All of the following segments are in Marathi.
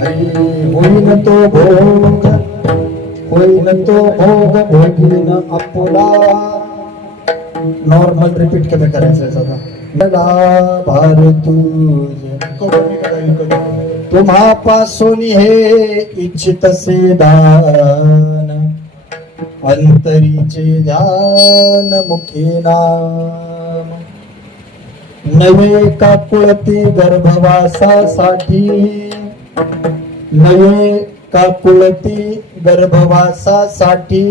होईन तो भोग, होईन तो भोग भोगीन आपुला. नॉर्मल रिपीट कमी करायचं आहे आता. मला भार तुझे तुम्हा पासून हे इच्छितसे दान, अंतरीचे ध्यान मुखी नाम. नवे काकुळती गर्भवासासाठी, नवे काकुळती गर्भवासासाठी,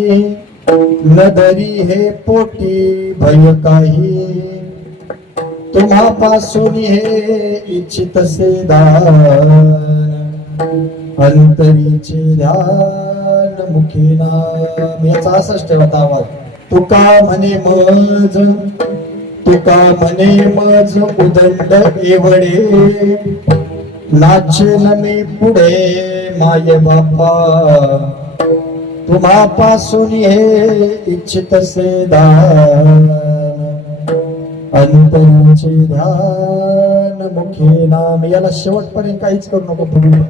नदरी हे पोटी भय काही. तुम्हापासून हे इच्छितसे दान, अंतरीचे ध्यान मुखी नाम. याचा असाच ठेवता आवाज. तुका म्हणे मज, तुका म्हणे मज उदंड एवढे, नाचेन मी पुढे माय बापा. तुम्हापासून हे इच्छितसे दान, अंतरीचे ध्यान मुखी नाम. याला शेवटपर्यंत काहीच करू नको तुम्ही.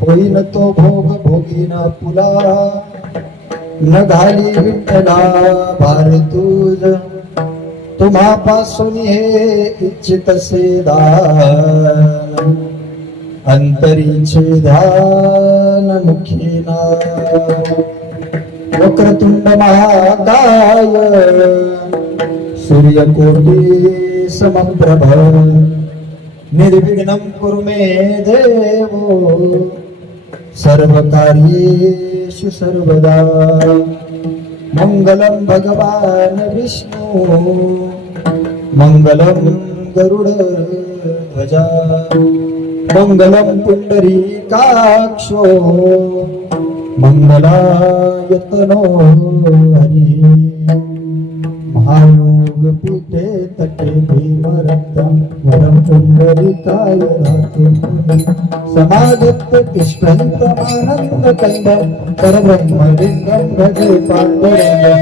होईन तो भोग भोगीना पुला, न घाली विठ्ठला भार तुझ. तुम्हापासून हे इच्छितसे दान, अंतरीचे ध्यान मुखी नाम. वक्रतुंड महाकाय सूर्यकोटी समप्रभ, निर्विघ्नं कुरु मे देवो, सर्वकार्येषु सर्वदा. मंगलं भगवान विष्णु, मंगलं गरुडध्वजा, मंगलं पुंडरीकाक्षो, मंगलायतनो हरि. महायोग पीठे तटे भीमरक्तं, वरं पुंडरीकाय धातु. समागत तिष्ठन्तमानन्दकन्दं, परब्रह्मलिङ्गं भजे पाण्डुरङ्गं.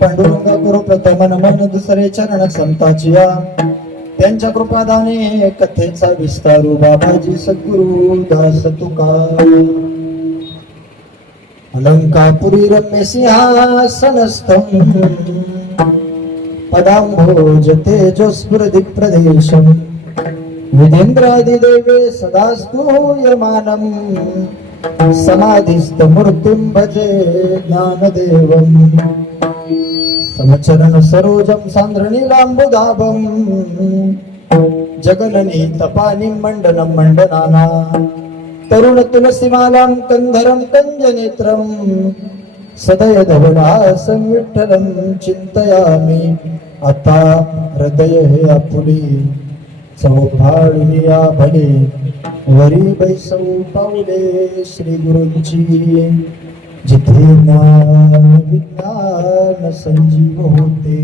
पांडुरंग गुरु प्रथम मन दुसरे चरण संताची या त्यांच्या कृपादाने कथेचा विस्तारू बाबाजी सद्गुरु दास तुका अलंकापुरी रम्य सिंहासनस्थं पदांभोज तेजस्फुरदि प्रदेशम विदेन्द्रादिदेवे सदा स्तूयमानम् समाधिस्थ मूर्तिं भजे ज्ञानदेवम् समचरण सरोजं सान्द्रनीलाम्बुदाभं जगननी तपानि मंडनं मंडनाना तरुण तुलसीमालां कंधरं कंजनेत्रं सदय धवलासं विठ्ठलं चिंतयामि आता हृदय हे आपुले चौफाळुनिया भले वरी बैसौ पाऊले श्री गुरूंची जिथे ज्ञान विज्ञान संजीव होते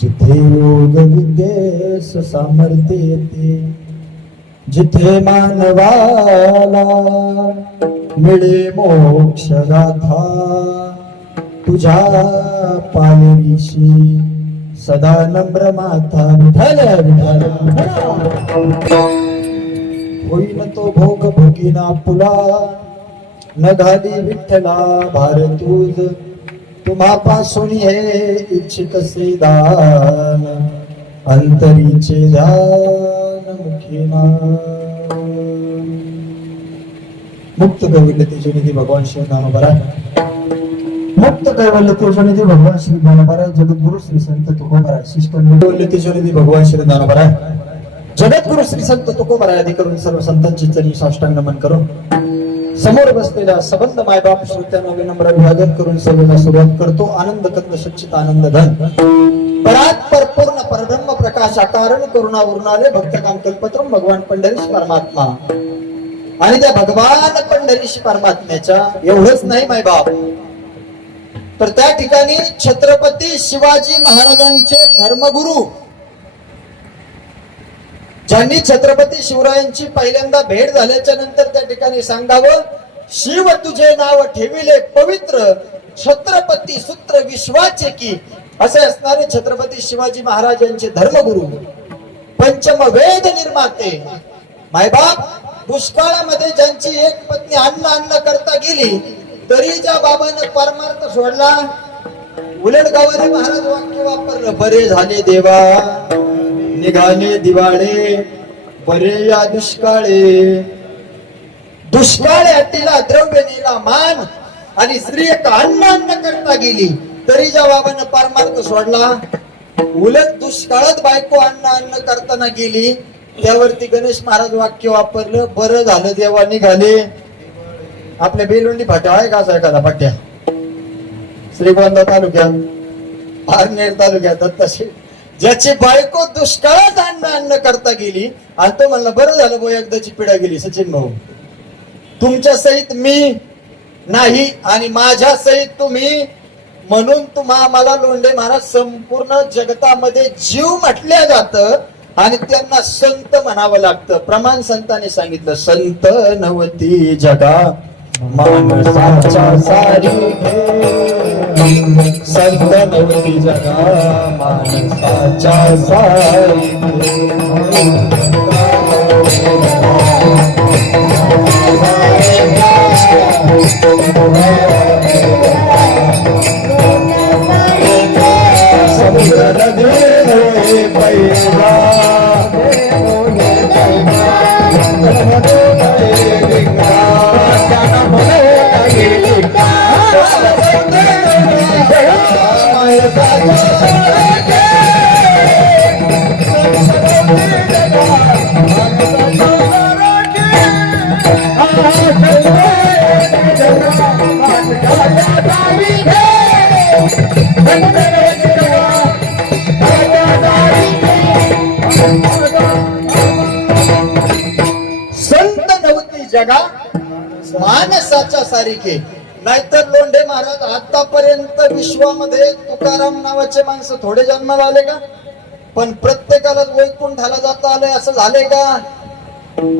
जिथे योग विद्येस सामर्थ्य येते जिथे मानवाला मिळे मोक्ष गाथा तुझ्या पायरीशी सदा नम्र माथा विठ्ठल होईन तो भोग भोगीना पुला न घाली विठ्ठला भार तुझ तुम्हा पासून हे इच्छित से दान अंतरीचे ध्यान मुखीना मुक्त कविले तेजनिधी भगवान श्री ज्ञानोबा मुक्त कैवल्य तेजनिधी भगवान श्री ज्ञानोबा जगद्गुरु श्री संत तुकोबा शिष्ट कैवल्य तेजनिधी भगवान श्री ज्ञानोबा जगद्गुरु श्री संत तुकोबा आदी करून सर्व संतांची चरणी साष्टांग नमन करून समोर बसलेल्या सबंध मायबाप श्रोत्यांना विनम्र अभिवादन करून सभेला सुरुवात करतो. आनंद कंद सच्चित आनंद घन परात परपूर्ण परब्रह्म प्रकाश आकारण करुणा उरणाले भक्तकाम कल्पत्रम भगवान पंढरीश परमात्मा आणि त्या भगवान पंढरीश परमात्म्याच्या एवढंच नाही मायबाप तर त्या ठिकाणी छत्रपती शिवाजी महाराजांचे धर्मगुरु ज्यांनी छत्रपती शिवरायांची पहिल्यांदा भेट झाल्याच्या नंतर त्या ठिकाणी सांगावं शिव तुझे नाव ठेविले पवित्र छत्रपती सूत्र विश्वाचे की असे असणारे छत्रपती शिवाजी महाराजांचे धर्मगुरु पंचम वेद निर्माते मायबाप दुष्काळामध्ये ज्यांची एक पत्नी अन्न करता गेली तरी ज्या बाबाने परमार्थ सोडला उलट गवारी महाराज वाक्य वापरलं बरे झाले देवा निघाले दिवाळे बरे या दुष्काळे दुष्काळे अटीला द्रव्य नेला मान आणि स्त्री एक अन्न करता गेली तरी ज्या बाबाने परमार्थ सोडला उलट दुष्काळात बायको अन्न करताना गेली त्यावरती गणेश महाराज वाक्य वापरलं बरं झालं देवा निघाले. आपल्या बेलवंडी फाट्या आहे का असा एखादा फाट्या श्रीगोंदा तालुक्यात पारनेर तालुक्यात दत्तशे ज्याची बायको दुष्काळात अन्न करता गेली आणि तो म्हणला बरं झालं भाऊ एकदाची पिढा गेली. सचिन भाऊ तुमच्या सहित मी नाही आणि माझ्या सहित तुम्ही म्हणून तुम्हा मला लोंढे महाराज संपूर्ण जगतामध्ये जीव म्हटल्या जात आणि त्यांना संत म्हणावं लागतं. प्रमाण संतांनी सांगितलं संत नवती जगा मानसाच्या सारी संत नवती जगा मानसाच्या सारी समुद्र नदी पैसा लिंगा संत नव्हती जगा मानसाच्या सारिखे. नाहीतर लोंढे महाराज आतापर्यंत विश्वामध्ये तुकाराम नावाचे माणसं थोडे जन्माला आले का? पण प्रत्येकाला वैकुंठाला जाता आले असं झाले का?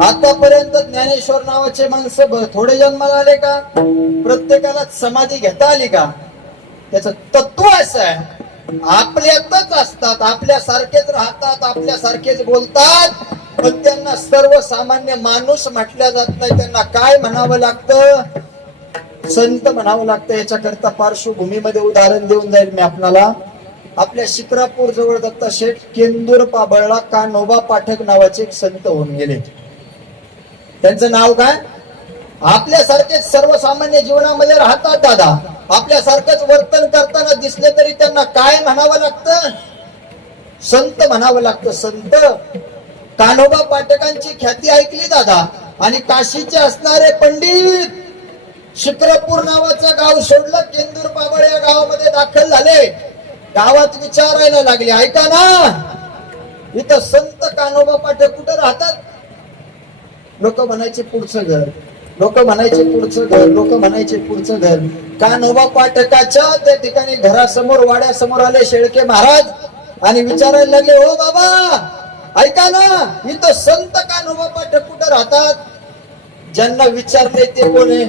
आतापर्यंत ज्ञानेश्वर नावाचे माणसं थोडे जन्माला आले का? प्रत्येकाला समाधी घेता आली का? त्याच तत्व असं आहे, आपल्यातच असतात, आपल्यासारखेच राहतात, आपल्यासारखेच बोलतात, पण त्यांना सर्वसामान्य माणूस म्हटल्या जात नाही. त्यांना काय म्हणावं लागतं? संत म्हणावं लागतं. याच्याकरता पार्श्वभूमीमध्ये उदाहरण देऊन जाईल मी आपल्याला. आपल्या शिक्रापूर जवळ दत्ता शेठ केंदूर पाबळला कान्होबा पाठक नावाचे एक संत होऊन गेले. त्यांचं नाव काय? आपल्यासारखेच सर्वसामान्य जीवनामध्ये राहतात दादा, आपल्यासारखंच वर्तन करताना दिसले तरी त्यांना काय म्हणावं लागतं? संत म्हणावं लागतं. संत कान्होबा पाठकांची ख्याती ऐकली दादा, आणि काशीचे असणारे पंडित शिक्रपूर नावाचं गाव सोडलं, केंदूर पाबळ या गावामध्ये दाखल झाले. गावात विचारायला लागले, ऐका ना, इथं संत कान्होबा पाठक कुठे राहतात? लोक म्हणायचे पुढचं घर, लोक म्हणायचे पुढचं घर, लोक म्हणायचे पुढचं घर. कान्होबा पाठकाच्या त्या ठिकाणी घरासमोर वाड्यासमोर आले शेळके महाराज आणि विचारायला लागले, हो बाबा ऐका ना, इथं संत कान्होबा पाठक कुठे राहतात? ज्यांना विचारले ते कोण आहे?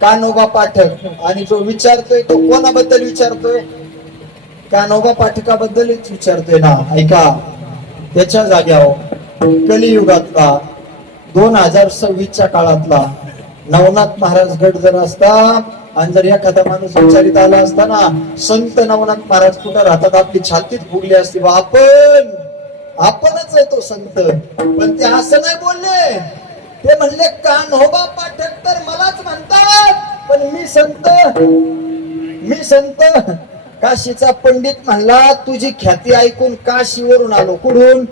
कान्होबा पाठक. आणि जो विचारतोय तो कोणाबद्दल विचारतोय? कान्होबा पाठकाबद्दलच विचारतोय ना. ऐका, त्याच्या जाग्यावर कलियुगातला 2026च्या काळातला नवनाथ महाराज गड जर असता आणि जर एखादा माणूस विचारित आला असता ना, संत नवनाथ महाराज कुठं राहतात, आपली छातीत फुगली असती, आपणच आहे तो संत. पण ते असं नाही बोलले. ते म्हणले कान्होबा पाठक तर मलाच म्हणतात, पण मी संत. काशीचा पंडित म्हणला, तुझी ख्याती ऐकून काशीवरून आलो. कुठून?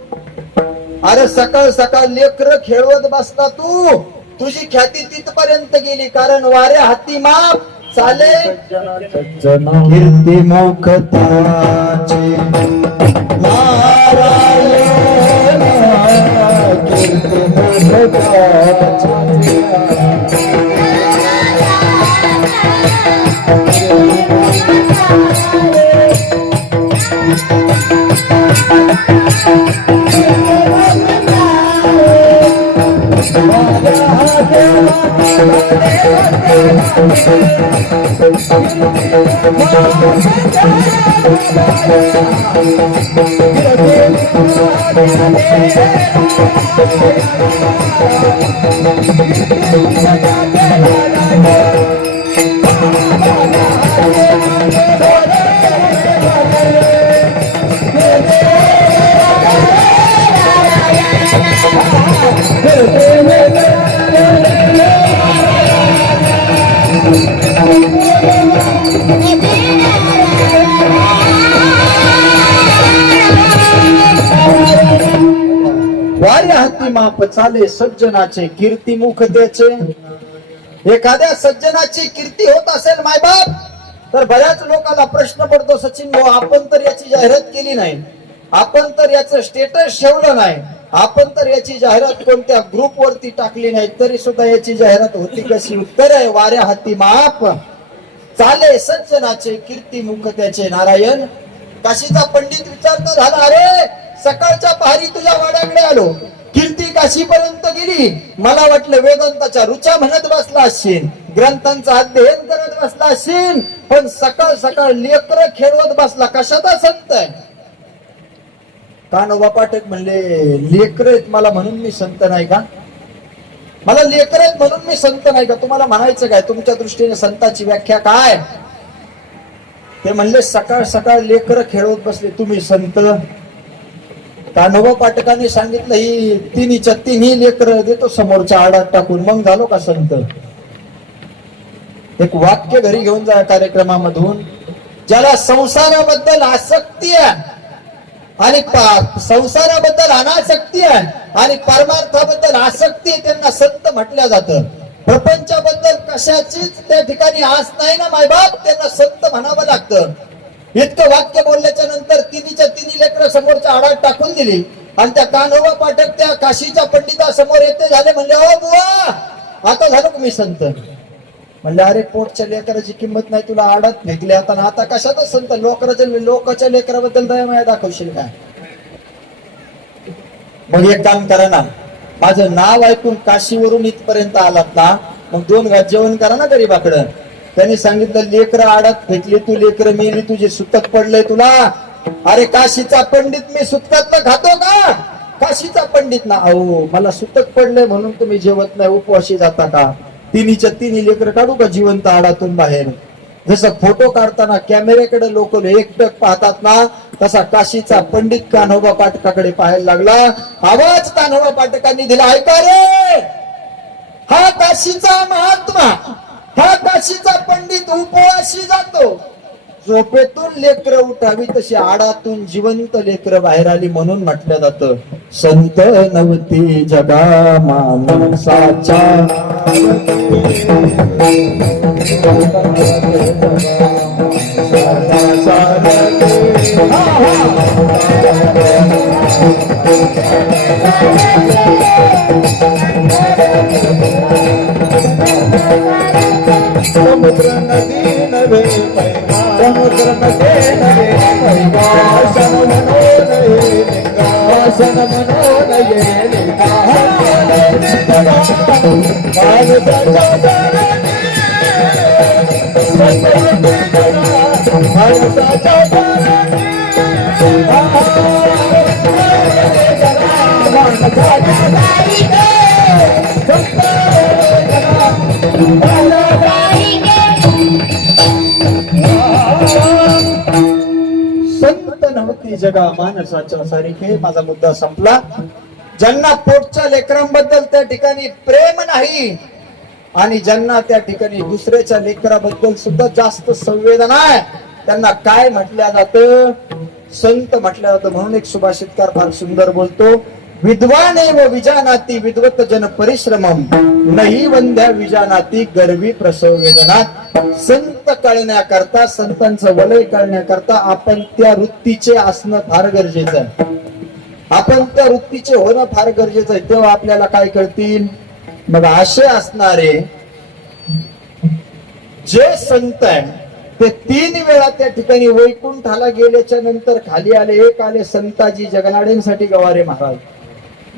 अरे सकाळ सकाळ लेकर खेळवत बसला तू, तुझी ख्याती तिथपर्यंत गेली. कारण वाऱ्या हाती माप चाले कीर्ती मुखताचे नारायण कीर्ती मुखताचे. वाऱ्या हाती माप चाले सज्जनाचे कीर्तिमुख त्याचे. एखाद्या सज्जनाची कीर्ती होत असेल मायबाप, तर बऱ्याच लोकांना प्रश्न पडतो, सचिन भाऊ आपण तर याची जाहिरात केली नाही, आपण तर याचं स्टेटस ठेवलं नाही, आपण तर याची जाहिरात कोणत्या ग्रुप वरती टाकली नाही, तरी सुद्धा याची जाहिरात होती कशी? उत्तर आहे, वाऱ्या हाती माप चाले सज्जनाचे कीर्तिमुख त्याचे. नारायण. काशीचा पंडित विचारतो झाला, अरे सकाळच्या पहारी तुझ्या वाड्याकडे आलो, कीर्ती काशीपर्यंत गेली, मला वाटलं वेदांताच्या रुचा म्हणत बसला असशील, ग्रंथांचं अध्ययन करत बसला असशील, पण सकाळ सकाळ लेकर खेळवत बसला. कशाचा संत आहे? कान्होबा पाठक म्हणले, लेकर आहेत मला म्हणून मी संत नाही का? मला लेकर आहेत म्हणून मी संत नाही का? तुम्हाला म्हणायचं काय? तुमच्या दृष्टीने संताची व्याख्या काय? ते म्हणले, सकाळ सकाळ लेकर खेळवत बसले, तुम्ही संत? कान्होबा पाठकांनी सांगितलं, ही तिन्हीच्या तिन्ही लेकर देतो समोरच्या आडात टाकून, मग झालो का संत? एक वाक्य घरी घेऊन जा कार्यक्रमामधून, ज्याला संसाराबद्दल आसक्ती आहे आणि संसाराबद्दल अनासक्ती आहे आणि परमार्थाबद्दल आसक्ती आहे, त्यांना संत म्हटल्या जातं. प्रपंचाबद्दल कशाचीच त्या ठिकाणी आस नाही ना मायबाप, त्यांना संत म्हणावं लागतं. इतकं वाक्य बोलल्याच्या नंतर तिन्हीच्या तिन्ही लेकरं समोरच्या आडात टाकून दिली आणि त्या कान्होबा पाठक त्या काशीच्या पंडिता समोर येते झाले. म्हणले ओ बुवा, आता झालं का मी संत? म्हणले अरे पोटच्या लेकराची किंमत नाही, तुला आडात फेकले आता कशाचा संत? लोकांच्या लेकराबद्दल दया दाखवशील काय? मग एक काम करा ना, माझं नाव ऐकून काशीवरून इथपर्यंत आलात ना, मग 2 घास जेवण करा ना गरीबाकडं. त्यांनी सांगितलं लेकरं आडात फेकली तू, लेकरं मेली तुझे, सुतक पडलंय तुला. अरे काशीचा पंडित मी सुतकातलं खातो का? काशीचा पंडित ना. अहो मला सुतक पडलंय म्हणून तुम्ही जेवत नाही, उपवाशी जाता का? तिन्हीच्या तिन्ही लेकरं काढू का जिवंत आडातून बाहेर? जसं फोटो काढताना कॅमेऱ्याकडे लोक एकटक पाहतात ना, तसा काशीचा पंडित कान्होबा पाटकाकडे पाहायला लागला. आवाज कान्होबा पाटकांनी दिला, ऐका रे, हा काशीचा महात्मा, हा काशीचा पंडित उपवाशी जातो. झोपेतून लेकरं उठावी तशी आडातून जिवंत लेकरं बाहेर आली म्हणून म्हटलं जातं संत नवती जगा माणसाच्या. समुद्र नदी नवे पैमा, समुद्र नदी नवे पैमा, सन मनोन ये लिंगा, सन मनोन ये लिंगा. संत नव्हती जगा माणसाच्या सारिखे. माझा मुद्दा संपला. ज्यांना पोटच्या लेकरांबद्दल त्या ठिकाणी प्रेम नाही आणि ज्यांना त्या ठिकाणी दुसऱ्याच्या लेकराबद्दल सुद्धा जास्त संवेदना आहे, त्यांना काय म्हटल्या जातं? संत म्हटलं जातं. म्हणून एक सुभाषितकार फार सुंदर बोलतो, विद्वान व विजानाती विद्वत जन परिश्रमम, नाही वंद्या विजानाती गर्वी प्रसव वेदना. संत कळण्याकरता, संतांचं वलय कळण्याकरता आपण त्या वृत्तीचे असणं फार गरजेचं आहे. आपण त्या वृत्तीचे होणं फार गरजेचं आहे, तेव्हा आपल्याला काय कळतील? मग असे असणारे जे संत आहे ते 3 वेळा त्या ठिकाणी वैकुंठाला गेल्याच्या नंतर खाली आले. एक आले संताजी जगनाडेंसाठी गवारे महाराज,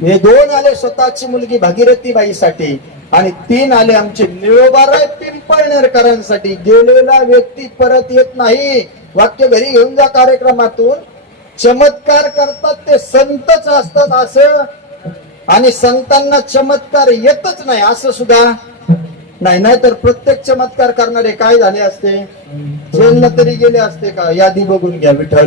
हे 2 आले स्वतःची मुलगी भागीरथी बाईसाठी, आणि 3 आले आमचे निळोबाराय पिंपळनेरकरांसाठी. गेलेला व्यक्ती परत येत नाही. वाक्य घरी घेऊन जा कार्यक्रमातून. चमत्कार करतात ते संतच असतात असं, आणि संतांना चमत्कार येतच नाही असं सुद्धा नाही. नाहीतर प्रत्येक चमत्कार करणारे काय झाले असते? जेलला तरी गेले असते का? यादी बघून घ्या. विठ्ठल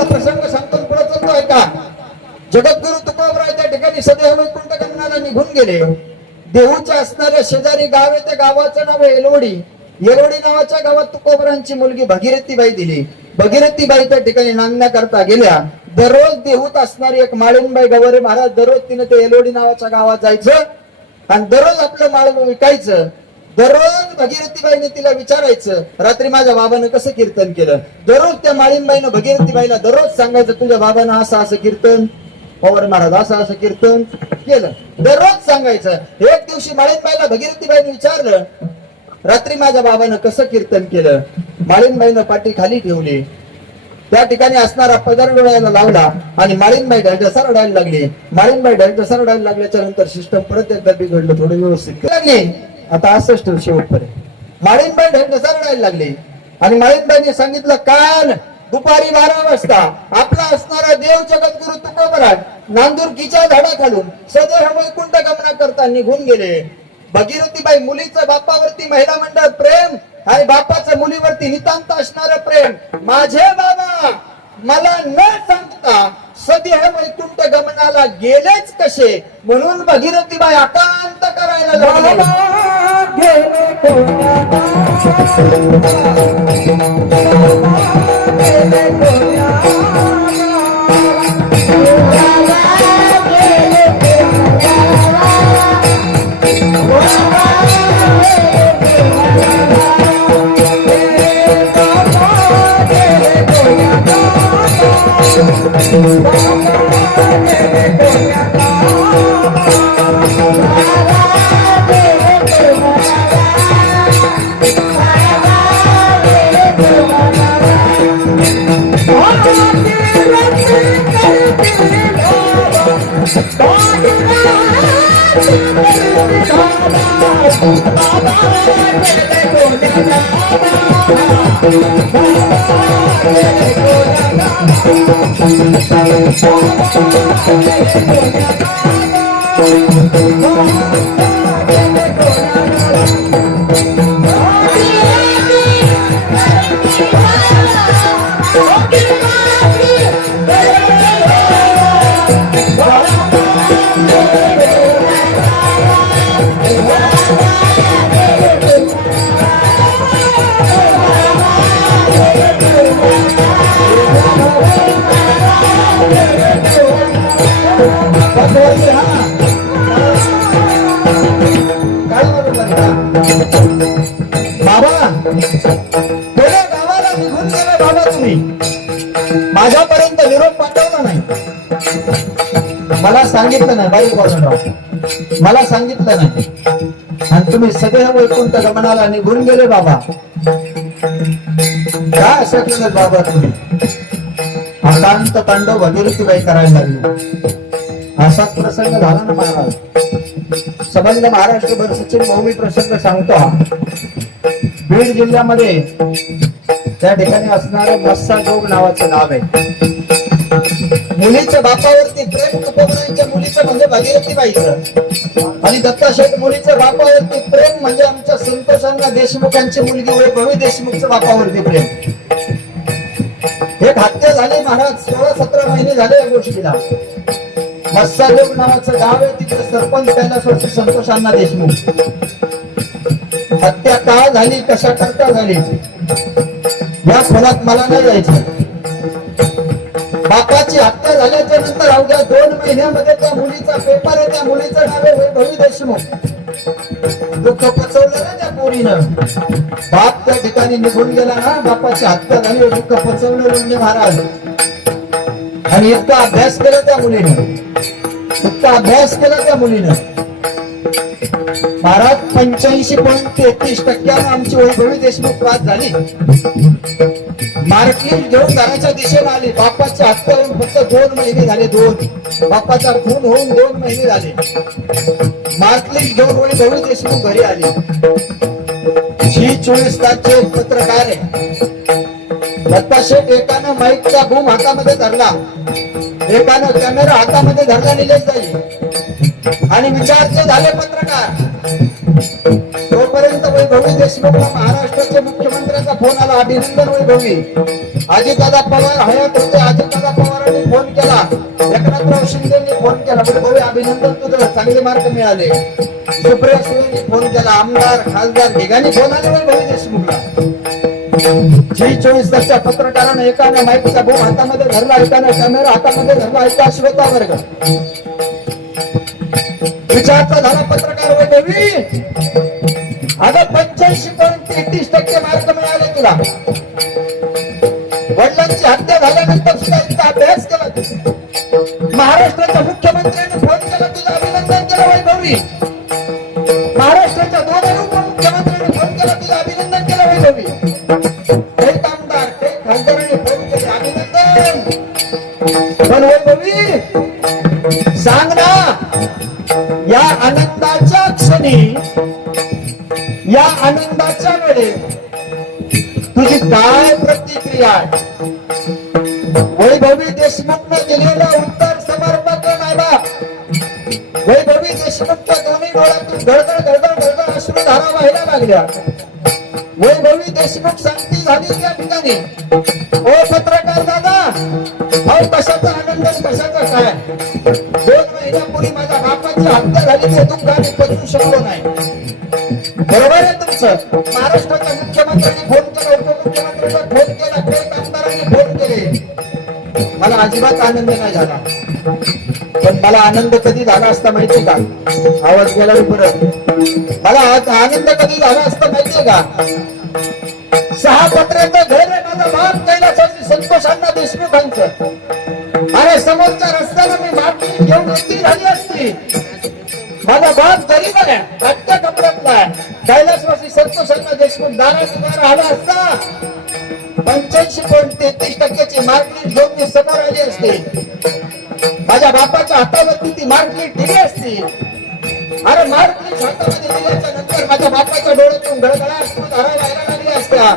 प्रसंग सांगतो पुढे चालतोय का? जगद्गुरु तुकोबराय त्या ठिकाणी सदैव वैकुंठ गमनाला निघून गेले. देहूच्या असणाऱ्या शेजारी गाव आहे, त्या गावाचं नाव आहे एलोडी. येरोडी नावाच्या गावात तुकोबरांची मुलगी भगीरथीबाई दिली. भगीरथीबाई त्या ठिकाणी नांदण्याकरता गेल्या. दररोज देहूत असणारी एक माळीनबाई गवारे महाराज, दररोज तिने ते एलोडी नावाच्या गावात जायचं आणि दररोज आपलं माळ विकायचं. दररोज भगीरथीबाईने तिला विचारायचं, रात्री माझ्या बाबानं कसं कीर्तन केलं? दररोज त्या माळीनबाईनं भगीरथीबाईला दररोज सांगायचं, तुझ्या बाबानं असं असं कीर्तन, पवार महाराज असं असं कीर्तन केलं. दररोज सांगायचं. एक दिवशी माळीनबाईला भगीरथीबाईने विचारलं, रात्री माझ्या बाबानं कसं कीर्तन केलं? माळीनबाईनं पाठी खाली ठेवली, त्या ठिकाणी असणारा पदर डोळ्याला लावला आणि माळीनबाई ढळढसा रडायला लागली. माळीनबाई ढळढसा रडायला लागल्याच्या नंतर सिस्टम परत एकदा बिघडलं, थोडं व्यवस्थित लागली. आता असंच ठेव शेवटपर्यंत. माळीनबाई ढळढसा रडायला लागली आणि माळीनबाईने सांगितलं, काल दुपारी 12 वाजता आपला असणारा देव जगद्गुरु तुकोबराय नांदुरकीच्या झाडाखालून सदैव वैकुंठ गमना करता निघून गेले. भगीरथीबाई मुलीचं बापावरती महिला मंडळ प्रेम आणि बापाचं मुलीवरती नितांत असणारं प्रेम. माझे बाबा मला न सांगता सदैव वैकुंठ गमनाला गेलेच कसे, म्हणून भगीरथीबाई आकांत करायला लागली. गेले बाबा गेल्या गावाला निघून गेले बाबा तुम्ही माझ्यापर्यंत निरोप पाठवला नाही मला सांगितलं नाही बाई बोलणं मला सांगितलं नाही आणि तुम्ही सदैव वैकुंठ गमनाला निघून गेले बाबा काय असं केलं बाबा तुम्ही अकांत तांडव भगीरथीबाई करायला लागली असाच प्रसंग झाला ना महाराज संबंध महाराष्ट्रभर सचिन भाऊ मी प्रसंग सांगतो बीड जिल्ह्यामध्ये त्या ठिकाणी असणारं मस्साजोग नावाचं गाव आहे मुलीच्या बापावरती प्रेम कपवण्याच्या मुलीचं म्हणजे भागीरथीबाईचं आणि दत्ताशेठ मुलीच्या बापावरती प्रेम म्हणजे आमच्या संतोषांना देशमुखांची मुलगी वैभवी देशमुखच्या बापावरती प्रेम एक हत्या झाली महाराज 16-17 महिने झाले या गोष्टीला मस्साजोग नावाचं गाव आहे तिथे सरपंच कैलासवासी संतोषांना देशमुख हत्या का झाली कशा करता झाली या खोलात मला नाही जायचं बापाची हत्या झाल्याच्या नंतर अवघ्या 2 महिन्यामध्ये त्या मुलीचा पेपर आहे त्या मुलीचं नाव आहे वैभवी देशमुख दुःख पचवलं ना त्या पोरीनं बाप त्या ठिकाणी निघून गेला ना बापाची हत्या झाली दुःख पचवलं म्हणजे महाराज आणि इतका अभ्यास केला त्या मुलीनं इतका अभ्यास केला त्या मुलीनं महाराज 85.33% आमची वैभवी देशमुख पास झाली मार्कलिस्ट घेऊन घराच्या दिशेला आली बापाच्या हत्या होऊन फक्त 2 महिने झाले 2 बापाचा खून होऊन 2 महिने झाले मार्कलिस्ट घेऊन वैभवी देशमुख घरी आली ही 24 तासचे पत्रकार आहे दत्ताशेठ एकानं माईकचा बूम हातामध्ये धरला एकानं कॅमेरा हातामध्ये धरला निलेश जाई आणि विचारचे झाले पत्रकार तोपर्यंत वैभवी देशमुखला महाराष्ट्राचे मुख्यमंत्र्यांचा फोन आला अभिनंदन वैभवी अजितदादा पवार हयात होते अजितदादा पवारांनी फोन केला एकनाथराव शिंदेनी फोन केला वैभवी अभिनंदन तुझं चांगले मार्क मिळाले सुप्रिया सुळेंनी फोन केला आमदार खासदार ठिकाणी फोन आले वैभवी देशमुखला जी 24 तासच्या पत्रकारानं एकाने माईकचा बूम हातामध्ये धरला एकाने कॅमेरा हातामध्ये धरला एका श्रोता वर्ग विचारचा झाला पत्रकार वैभवी अगं 85.33% मार्क मिळाले तुला वडिलांची हत्या झाल्यानंतर सुद्धा इतका अभ्यास केला तू महाराष्ट्राच्या मुख्यमंत्र्यांनी फोन केला तुझं अभिनंदन केलं वैभवी महाराष्ट्राच्या 2 उपमुख्यमंत्र्यांनी फोन केला तुझं अभिनंदन केलं वैभवी एक आमदार एक खासदारांनी फोन केले अभिनंदन पण वैभवी सांग ना या आनंदाच्या क्षणी या आनंदाच्या वेळी तुझी काय प्रतिक्रिया आहे वैभवी देशमुखने दिलेलं उत्तर समर्पक नाही बा वैभवी देशमुखच्या दोन्ही डोळ्यातून धडधड धडधड धडधड अश्रुधारा व्हायला लागल्या वैभवी देशमुख शांती झाली त्या ठिकाणी ओ पत्रकार दादा अहो कशाचा आनंद कशाचा काय 2 महिन्यापूर्वी माझ्या बापाची हत्या झाली ते दुःख आम्ही पचवू शकलो नाही बरोबर आहे तुमचं महाराष्ट्राच्या मुख्यमंत्र्यांनी फोन केला उपमुख्यमंत्र्यांना फोन केला काही आमदारांनी फोन केले मला अजिबात आनंद नाही झाला पण मला आनंद कधी झाला असता माहितीये का आवाज गेला परत मला आनंद कधी झाला असता माहितीये का 6 पत्र्याचं घर आहे माझा बाप कैलासवासी संतोषांना देशमुखांचं अरे समोरच्या रस्त्याला मी बाप घेऊन नोकरी झाली असती माझा बाप गरीब आहे हट्ट कपड्यातला आहे कैलासवासी संतोषांना देशमुख दारात आला असता 85.33% मार्कलिस्ट घेऊन मी समोर आली असते माझ्या बापाच्या हातावरती ती मारली दिली असती. अरे मारली हातामध्ये दिल्याच्या नंतर माझ्या बापाच्या डोळ्यातून गळगळा असतो धारा व्हायला लागली असत्या.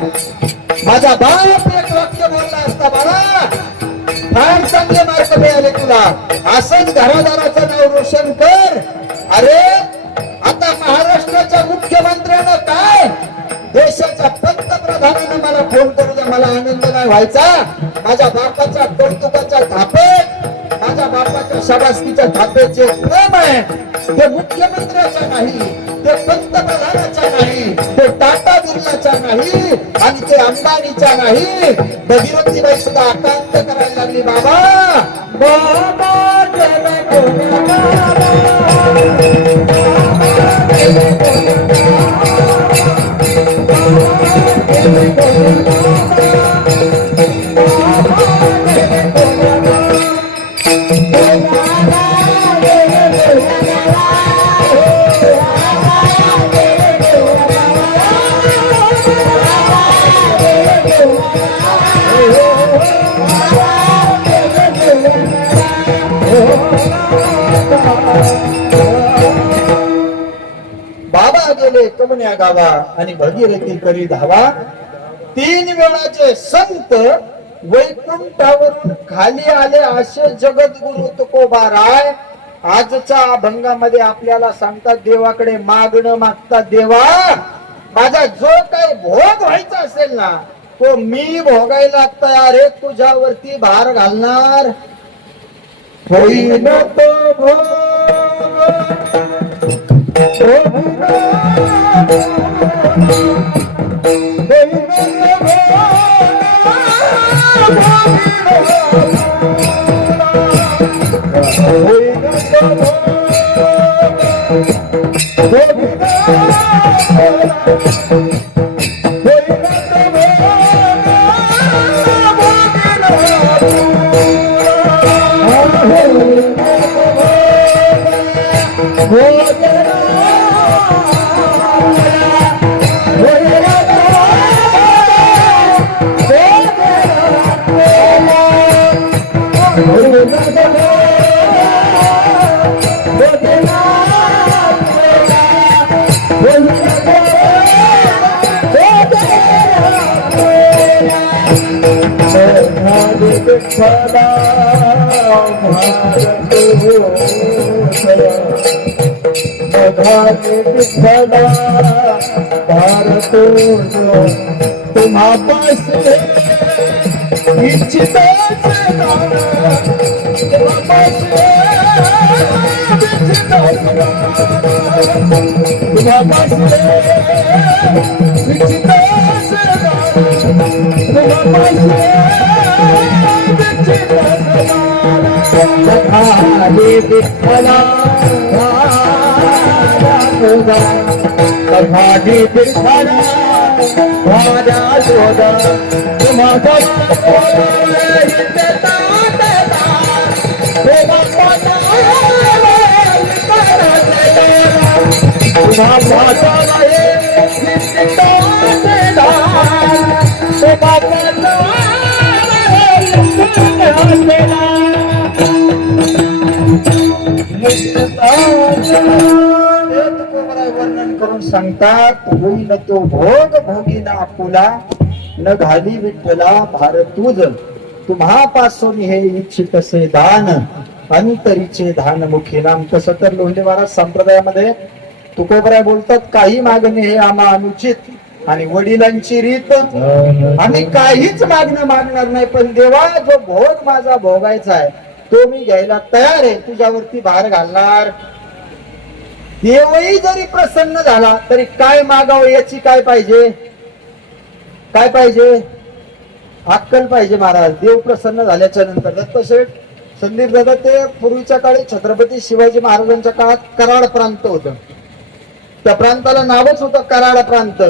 माझा बाप एक वाक्य बोलला असता, बाळा फार चांगले मार्क मिळाले तुला, असंच घरादाराचं नाव रोशन कर. अरे आता महाराष्ट्राच्या मुख्यमंत्र्यानं काय देशाच्या पंतप्रधानानं मला फोन करू द्या, मला आनंद नाही व्हायचा. माझ्या बापाच्या कौतुकाच्या थापेत, माझ्या बापाच्या शाबासकीच्या थापेत जे प्रेम आहे ते मुख्यमंत्र्याच्या नाही, ते पंतप्रधानाच्या नाही, ते टाटा बिर्लाच्या नाही आणि ते अंबानीच्या नाही. भगीरथीबाई सुद्धा आकांत करायला लागली, बाबा बाबा जन बाबा गेले कमण्या गावा आणि भगीरथी करी धावा. 3 वेळाचे संत वैकुंठावरून खाली आले असे जगद्गुरु तुकोबाराय आजच्या अभंगामध्ये आपल्याला सांगतात, देवाकडे मागणं मागतात, देवा माझा जो काही भोग व्हायचा असेल ना तो मी भोगायला तयार आहे, तुझ्यावरती भार घालणार होईन तो भोग तुम्हा पास इच्छित वर्णन करून सांगतात, होईल तो भोग भोगीना आपुला न घाली विठ्ठला भार तुझ, तुम्हापासून हे इच्छितसे दान अंतरीचे दान मुखी नाम. तसं तर लोंढे महाराज संप्रदायामध्ये तुकोबराय बोलतात, काही मागणे हे आम्हा अनुचित आणि वडिलांची रीत, आम्ही काहीच मागणं मागणार नाही, पण देवा जो भोग माझा भोगायचा आहे तो मी घ्यायला तयार आहे, तुझ्यावरती भार घालणार. देवही जरी प्रसन्न झाला तरी काय मागावं याची काय पाहिजे, काय पाहिजे, अक्कल पाहिजे महाराज. देव प्रसन्न झाल्याच्या नंतर दत्तशेठ संदीप दादा ते पूर्वीच्या काळी छत्रपती शिवाजी महाराजांच्या काळात कराड प्रांत होतं, त्या प्रांताला नावच होतं कराड प्रांत.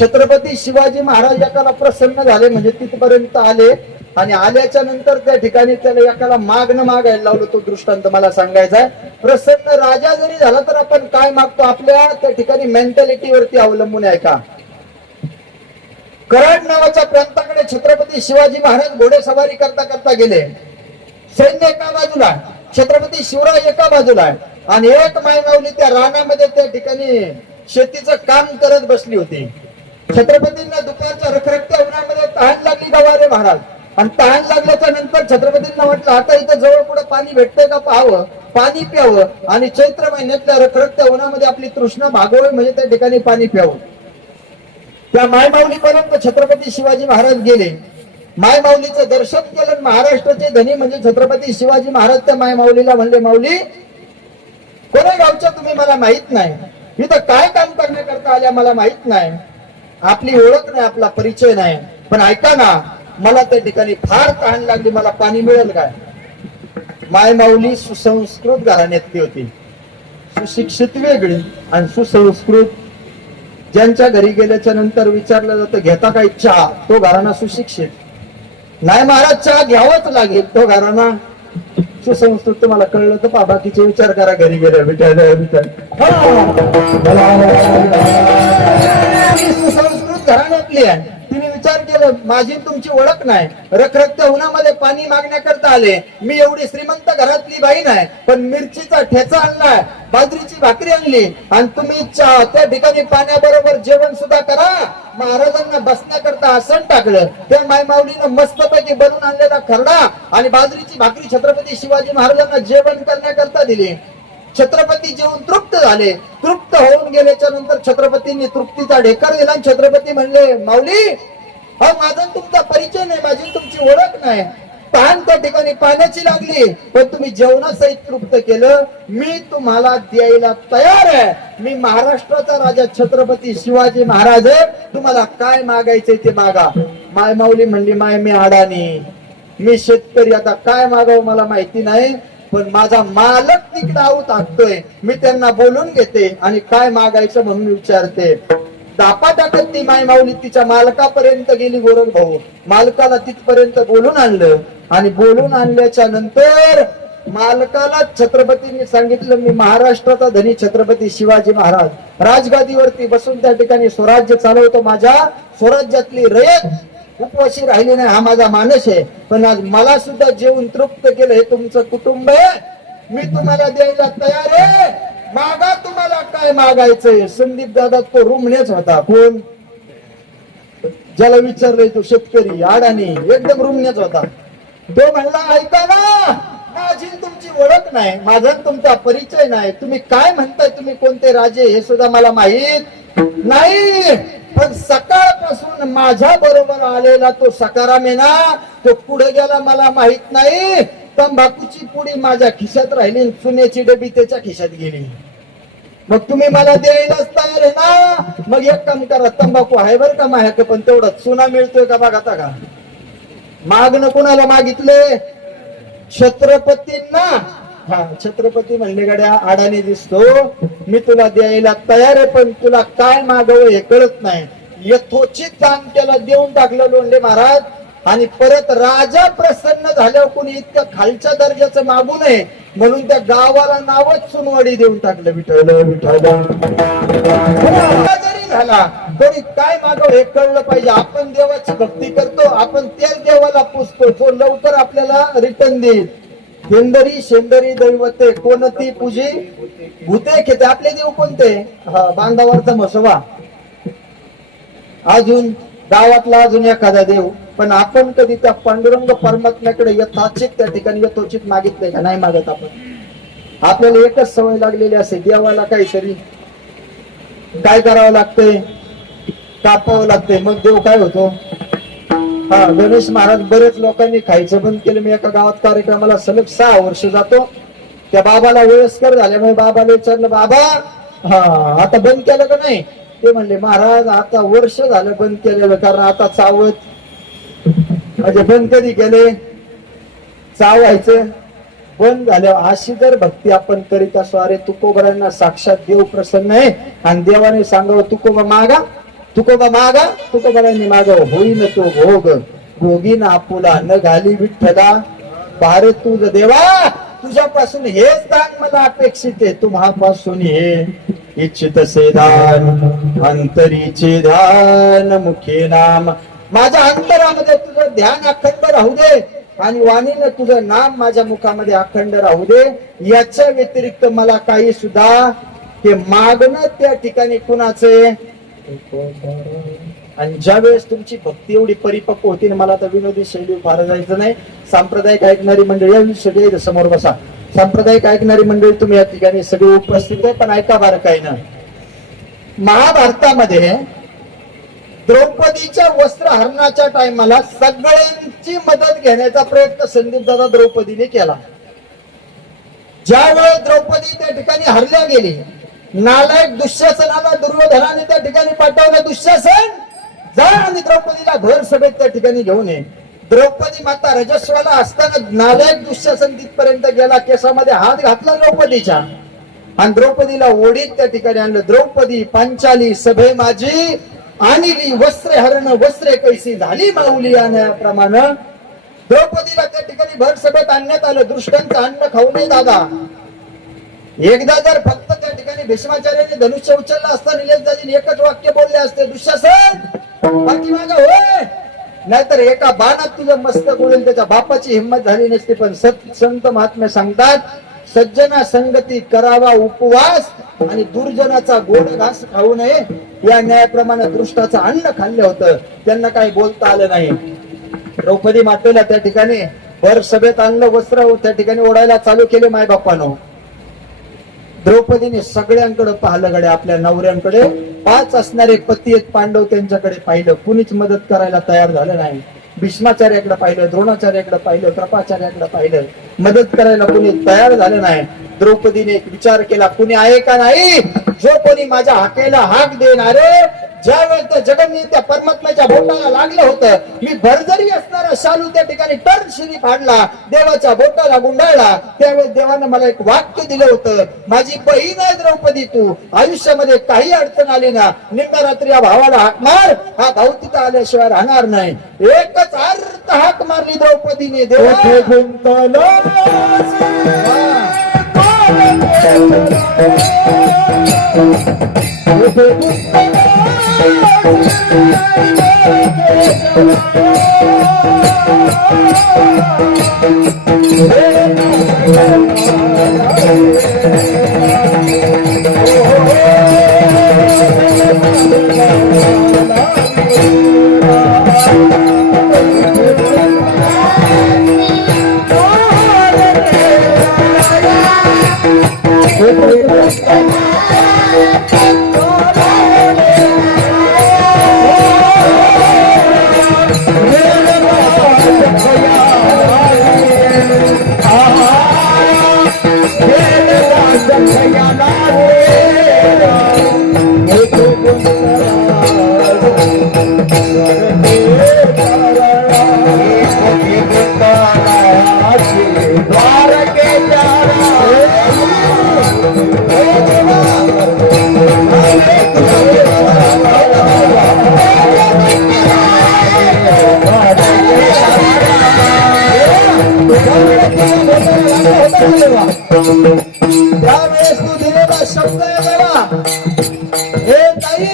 छत्रपती शिवाजी महाराज एकाला प्रसन्न झाले म्हणजे तिथपर्यंत आले आणि आल्याच्या नंतर त्या ठिकाणी त्याला एकाला मागणं मागायला लावलं. तो दृष्टांत मला सांगायचा आहे. प्रसन्न राजा जरी झाला तर आपण काय मागतो आपल्या त्या ठिकाणी मेंटॅलिटी वरती अवलंबून आहे का. कराड नावाच्या प्रांताकडे छत्रपती शिवाजी महाराज घोडेसवारी करता करता गेले. सैन्य एका बाजूला, छत्रपती शिवराय एका बाजूला आहे आणि एक मायमाऊली त्या रानामध्ये त्या ठिकाणी शेतीचं काम करत बसली होती. छत्रपतींना दुपारच्या रखरखत्या उन्हामध्ये तहान लागली गवारे महाराज. आणि तहान लागल्याच्या नंतर छत्रपतींना म्हटलं आता इथं जवळ पुढे पाणी भेटतंय का पाहावं, पाणी प्यावं आणि चैत्र महिन्यातल्या रखरखत्या उन्हामध्ये आपली तृष्णा भागवावी म्हणजे त्या ठिकाणी पाणी प्यावं. त्या मायमाऊलीपर्यंत छत्रपती शिवाजी महाराज गेले. मायमाऊलीचं दर्शन केलं. महाराष्ट्राचे धनी म्हणजे छत्रपती शिवाजी महाराज त्या मायमाऊलीला म्हणले, माऊली कोण्या गावच्या तुम्ही मला माहित नाही, इथं काय काम करण्याकरता आल्या मला माहित नाही, आपली ओळख नाही, आपला परिचय नाही, पण ऐका ना मला त्या ठिकाणी फार तहान लागली, मला पाणी मिळेल काय. मायमाऊली सुसंस्कृत घराण्यातली होती. सुशिक्षित वेगळी आणि सुसंस्कृत. ज्यांच्या घरी गेल्याच्या नंतर विचारलं जातं घेता काही चहा, तो घराणा सुशिक्षित. नाही महाराज चहा घ्यावाच लागेल, तो घराणा सुसंस्कृत. तुम्हाला कळलं तर बाकीचे विचार करा घरी गेल्या सुसंस्कृत घराण्यातली आहे. तिने विचार केला माझी तुमची ओळख नाही, रखरखत्या उन्हामध्ये पाणी मागण्याकरता आले, मी एवढी श्रीमंत घरातली बाई नाही, पण मिरचीचा ठेचा आणलाय, बाजरीची भाकरी आणली आणि तुम्ही त्या ठिकाणी पाण्याबरोबर जेवण सुद्धा करा. महाराजांना बसण्याकरता आसन टाकलं. त्या मायमाऊलीनं मस्तपैकी बनवून आणलेला खरडा आणि बाजरीची भाकरी छत्रपती शिवाजी महाराजांना जेवण करण्याकरता दिली. छत्रपती जेवून तृप्त झाले. तृप्त होऊन गेल्याच्या नंतर छत्रपतींनी तृप्तीचा ढेकर दिला आणि छत्रपती म्हणले, माऊली हा माझा तुमचा परिचय नाही, माझी तुमची ओळख नाही, तहान त्या ठिकाणी पाण्याची लागली, पण तुम्ही जेवणासहित तृप्त केलं, मी तुम्हाला द्यायला तयार आहे. मी महाराष्ट्राचा राजा छत्रपती शिवाजी महाराज आहे, तुम्हाला काय मागायचंय ते मागा. मायमाऊली म्हणली, माय मी अडाणी, मी शेतकरी, आता काय मागावं मला माहिती नाही, पण माझा मालक तिकडे आऊ टाकतोय, मी त्यांना बोलून घेते आणि काय मागायचं म्हणून विचारते. दापा टाकत ती मायमाऊली तिच्या मालकापर्यंत गेली. गोरख भाऊ मालकाला तिथपर्यंत बोलून आणलं आणि बोलून आणल्याच्या नंतर मालकाला छत्रपतींनी सांगितलं, मी महाराष्ट्राचा धनी छत्रपती शिवाजी महाराज राजगादीवरती बसून त्या ठिकाणी स्वराज्य चालवतो, माझ्या स्वराज्यातली रयत उपवाशी राहिली नाही, हा माझा मानस आहे, पण आज मला सुद्धा जेवून तृप्त केलं, हे तुमचं कुटुंब आहे, मी तुम्हाला द्यायला तयार आहे, मागा तुम्हाला काय मागायचंय. संदीप दादा तो रुमण्याच होता. कोण ज्याला विचारलंय तो शेतकरी अडाणी एकदम रुमण्याच होता. तो म्हणला, ऐका ना माझी तुमची ओळख नाही, माझा तुमचा परिचय नाही, तुम्ही काय म्हणताय, तुम्ही कोणते राजे हे सुद्धा मला माहित नाही, पण सकाळपासून माझ्या बरोबर आलेला तो सकाराम आहे ना, तो पुढे गेला मला माहित नाही, तंबाखूची पुडी माझ्या खिशात राहिली, चुन्याची डबी त्याच्या खिशात गेली, मग तुम्ही मला द्यायलाच तयार आहे ना, मग एक काम करा, तंबाखू आहे बरं का माझ्याकडे, पण तेवढा चुना मिळतोय का बघा का. मागणं कोणाला मागितले, छत्रपतींना. हा छत्रपती म्हणले, गड्या अडाणी दिसतो, मी तुला द्यायला तयार आहे, पण तुला काय मागावं हे कळत नाही. यथोचित दान त्याला देऊन टाकलं लोंढे महाराज. आणि परत राजा प्रसन्न झाल्यावर कोणी इतक्या खालच्या दर्जाचं मागू नये म्हणून त्या गावाला नावच सुनवाडी देऊन टाकलं. विठ्ठल विठ्ठल जरी झाला तरी काय मागव हे कळलं पाहिजे. आपण देवाची भक्ती करतो, आपण त्याच देवाला पुजतो जो लवकर आपल्याला रिटर्न देईल. हेंदरी शेंदरी दैवते कोणती पूजी भूते खेते. आपले देव कोणते? बांधावरचा म्हसोबा, अजून गावातला अजून एखादा देव. पण आपण कधी त्या पांडुरंग परमात्म्याकडे यथाचित त्या ठिकाणी यथोचित मागितले का? नाही मागत आपण. आपल्याला एकच सवय लागलेली असते, देवाला काहीतरी काय करावं लागतंय, कापावं लागतंय, मग देव काय होतो. गणेश महाराज बरेच लोकांनी खायचं बंद केलं. मी एका गावात कार्यक्रमाला सलग 6 वर्ष जातो. त्या बाबाला वयस्कर झाल्यामुळे बाबाला विचारलं, बाबा आता बंद केलं का नाही? ते म्हणले, महाराज आता वर्ष झालं बंद केलेलं, कारण आता चावत म्हणजे बंद कधी केले, चावायचं बंद झाल्यावर. अशी जर भक्ती आपण करीत असो, अरे तुकोबरांना साक्षात देव प्रसन्न आहे आणि देवाने सांगावं तुकोबा मागा, तुकोबा मागा, तुकोबरांनी मागावं, होईन तो भोग भोगी ना आपुला न घाली विठ्ठला भारे तुझ देवा. तुझ्यापासून हेच दान मला अपेक्षित आहे, तुम्हापासून हे इच्छित से दान अंतरीचे ध्यान मुखे नाम. माझ्या अंतरामध्ये तुझं ध्यान अखंड राहू दे. आणि वाणीनं तुझं नाम माझ्या मुखामध्ये अखंड राहू दे. याच्या व्यतिरिक्त मला काही सुद्धा हे मागणं त्या ठिकाणी कुणाचे. आणि ज्या वेळेस तुमची भक्ती एवढी परिपक्व होती ना, मला आता विनोदी शैली फार जायचं नाही. सांप्रदायिक ऐकणारी मंडळी या सगळे समोर बसा. सांप्रदायिक ऐकणारी मंडळी तुम्ही या ठिकाणी सगळे उपस्थित आहे, पण ऐका बार काही ना. महाभारतामध्ये द्रौपदीच्या वस्त्रहरणाच्या टायमाला सगळ्यांची मदत घेण्याचा प्रयत्न संदीप दादा द्रौपदीने केला. ज्या वेळेस द्रौपदी त्या ठिकाणी हरल्या गेली, नालायक दुःशासनाला दुर्योधनाने त्या ठिकाणी पाठवलं. दुःशासन जा आणि द्रौपदीला भर सभेत त्या ठिकाणी घेऊन ये. द्रौपदी माता रजस्वाला असताना नालायक दुःशासन तिथपर्यंत गेला, केसामध्ये हात घातला द्रौपदीच्या आणि द्रौपदीला ओढीत त्या ठिकाणी आणलं. द्रौपदी पांचाली सभे माझी आणली वस्त्रे हरण वस्त्रे कैसी झाली माऊली आणण्याप्रमाणे द्रौपदीला त्या ठिकाणी भर सभेत आणण्यात आलं. दृष्टांचं अन्न खाऊ नये दादा. एकदा जर फक्त त्या ठिकाणी भीष्माचार्याने धनुष्य उचलला असता, निलेश दाजीने एकच वाक्य बोलले असते, दुःशासन पाठीमागं होय, नाहीतर एका बाणात तुझं मस्तक उडेल. त्याच्या बापाची हिंमत झाली नसती. पण संत महात्मे सांगतात, सज्जना संगती करावा उपवास आणि दुर्जनाचा गोड घास खाऊ नये. या न्यायाप्रमाणे दृष्टाचं अन्न खाल्लं होतं, त्यांना काही बोलता आलं नाही. द्रौपदी मातेला त्या ठिकाणी भर सभेत आणलं, वस्त्र त्या ठिकाणी ओढायला चालू केले माय बापानो. द्रौपदीने सगळ्यांकडे पाहिलं गड्या, आपल्या नवऱ्यांकडे 5 असणारे पती आहेत पांडव, त्यांच्याकडे पाहिलं. कुणीच मदत करायला तयार झालं नाही. भीष्माचार्याकडे पाहिलं, द्रोणाचार्याकडे पाहिलं, कृपाचार्याकडे पाहिलं, मदत करायला कुणी तयार झालं नाही. द्रौपदीने एक विचार केला, कुणी आहे का नाही जो कोणी माझ्या हाकेला हाक देणारे. ज्या वेळेस त्या जगन्नाथ परमात्म्याच्या बोटाला लागलं होतं, मी भरजरी असणारा शालू त्या ठिकाणी टर्शिनी फाडला, देवाच्या बोटाला गुंडाळला. त्यावेळेस देवानं मला एक वाक्य दिलं होतं, माझी बहीण आहे द्रौपदी, तू आयुष्यामध्ये काही अडचण आली ना, निम्म्या रात्री या भावाला हाक मार, हा भाऊ तिथं आल्याशिवाय राहणार नाही. एकच अर्थ हाक मारली द्रौपदीने. देवा त्यावेळेस तू दिलेला शब्द आहे देवा, हे ताई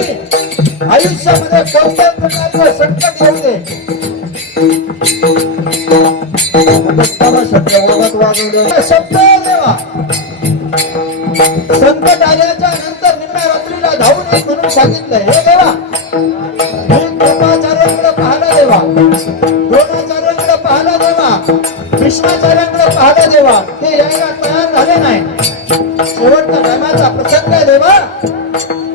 आयुष्यामध्ये कोणत्या प्रकारचं संकट येऊ दे. शब्द देवा, संकट आल्याच्या नंतर निम्म्या रात्रीला धावून ये म्हणून सांगितलंय. हे देवा, मी कृपाचार्यांकडे पाहला देवा, द्रोणाचार्यांकडे पाहला देवा, भीष्माचार्यांकडे पाहला देवा, ते यायला तयार झाले नाही. शेवटचा टायमाचा प्रसंग आहे देवा.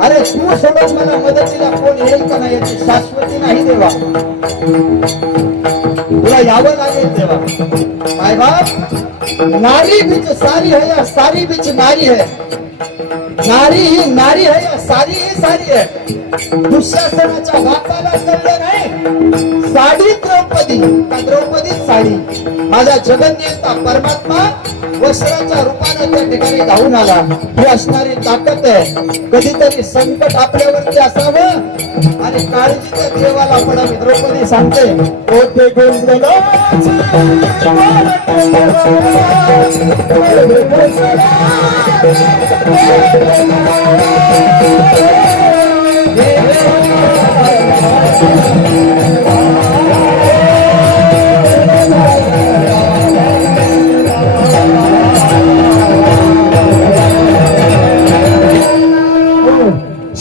अरे तू सोडून मला मदतीला कोण येईल का नाही याची शाश्वती नाही देवा, तुला यावं लागेल देवा. माय बाप, नारी बीच सारी है या सारी बीच नारी है, नारी ही नारी है या सारी ही सारी है. दुःशासनाच्या बापाला कळलं नाही, साडी द्रौपदी का द्रौपदी साडी. माझा जगन्नियंता परमात्मा वस्त्राच्या रूपाने त्या ठिकाणी धावून आला. ही असणारी ताकद आहे. कधीतरी संकट आपल्यावरती असावं आणि काळजी त्या देवाला पडावी. द्रौपदी सांगते, ओठे गुंजला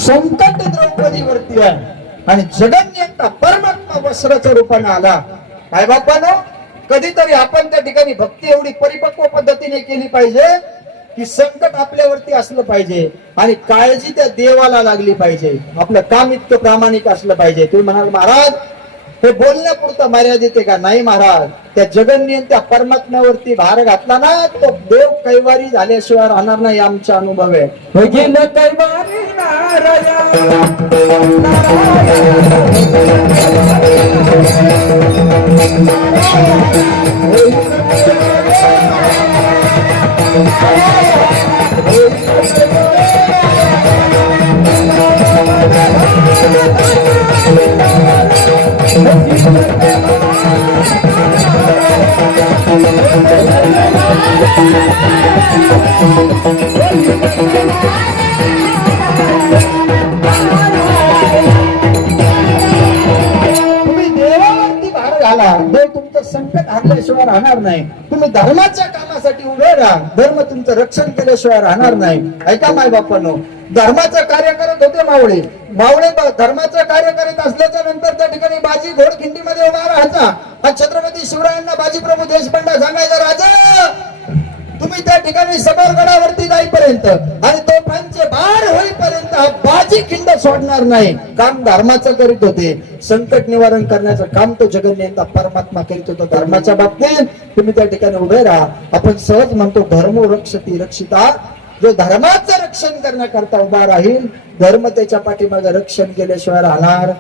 संकट द्रौपदीवरती आहे आणि जगन्यंता परमात्मा वस्त्राच्या रूपाने आला. काय बापानो, कधीतरी आपण त्या ठिकाणी भक्ती एवढी परिपक्व पद्धतीने केली पाहिजे की संकट आपल्यावरती असलं पाहिजे आणि काळजी त्या देवाला लागली पाहिजे. आपलं काम इतकं प्रामाणिक असलं पाहिजे. तुम्ही म्हणाल महाराज हे बोलण्यापुरतं मर्यादित आहे का? नाही महाराज, त्या जगन्यंत्या परमात्म्यावरती भार घातला ना, तो देव कैवारी झाल्याशिवाय राहणार नाही. आमचा अनुभव आहे. गेलं कैवारी नारायण तुम्ही देवावरती भार घाला, देव तुमचं संकट हारल्याशिवाय राहणार नाही. तुम्ही धर्माच्या कामासाठी उभे राहा, धर्म तुमचं रक्षण केल्याशिवाय राहणार नाही. ऐका माय बापांनो, धर्माचं कार्य करत होते मावळे. धर्माचं कार्य करत असल्याच्या नंतर त्या ठिकाणी बाजी घोडखिंडीमध्ये उभा राहायचा. आणि छत्रपती शिवरायांना बाजीप्रभू देशपांडे सांगायचा, राजा तुम्ही त्या ठिकाणी समरगडावरती जाईपर्यंत आणि तोफांचे बार होईपर्यंत हा बाजी खिंड सोडणार नाही. काम धर्माचं करीत होते. संकट निवारण करण्याचं काम तो जगन्यंता परमात्मा करीत होता. धर्माच्या बाबतीत तुम्ही त्या ठिकाणी उभे राहा. आपण सहज म्हणतो धर्मो रक्षती रक्षिता. जो धर्माचं रक्षण करण्याकरता उभा राहील, धर्म त्याच्या पाठीमागे रक्षण केल्याशिवाय राहणार.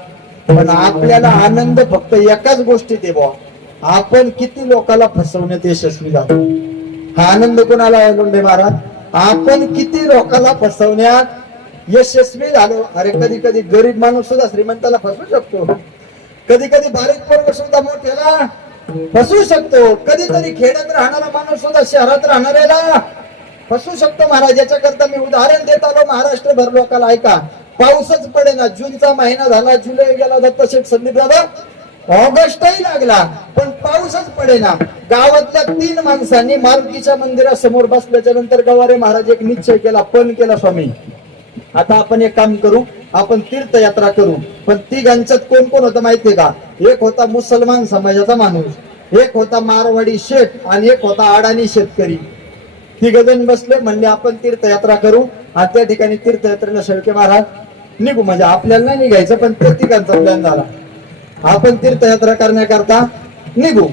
पण आपल्याला आनंद फक्त एकाच गोष्टीत आहे बुवा, आपण किती लोकांना फसवण्यात यशस्वी झालो. हा आनंद कोणाला आहे लोंढे महाराज? आपण किती लोकांना फसवण्यात यशस्वी झालो. अरे कधी कधी गरीब माणूस सुद्धा श्रीमंताला फसवू शकतो. कधी कधी बारीक पोरग सुद्धा मोठ्याला फसवू शकतो. कधीतरी खेड्यात राहणारा माणूस सुद्धा शहरात राहणाऱ्याला फसवू शकतो. महाराज याच्या करता मी उदाहरण देत आलो महाराष्ट्रभर लोकांना. ऐका, पाऊसच पडेना. जूनचा महिना झाला, जुलै गेला, दत्तशेठ संदीप दादा ऑगस्टही लागला पण पाऊसच पडेना. गावातल्या 3 माणसांनी मारुतीच्या मंदिरासमोर बसल्याच्या नंतर गवारे महाराज एक निश्चय केला, पण केला, स्वामी आता आपण एक काम करू, आपण तीर्थयात्रा करू. पण तिघांच्यात कोण कोण होतं माहितीये का? एक होता मुसलमान समाजाचा माणूस, एक होता मारवाडी शेठ आणि एक होता अडाणी शेतकरी. तिघजण बसले, म्हणले आपण तीर्थयात्रा करू. आणि त्या ठिकाणी तीर्थयात्रेला शेळके महाराज निघू. म्हणजे आपल्याला नाही निघायचं पण त्या तिघांचा प्लॅन झाला. आपण तीर्थयात्रा करण्याकरता निघू.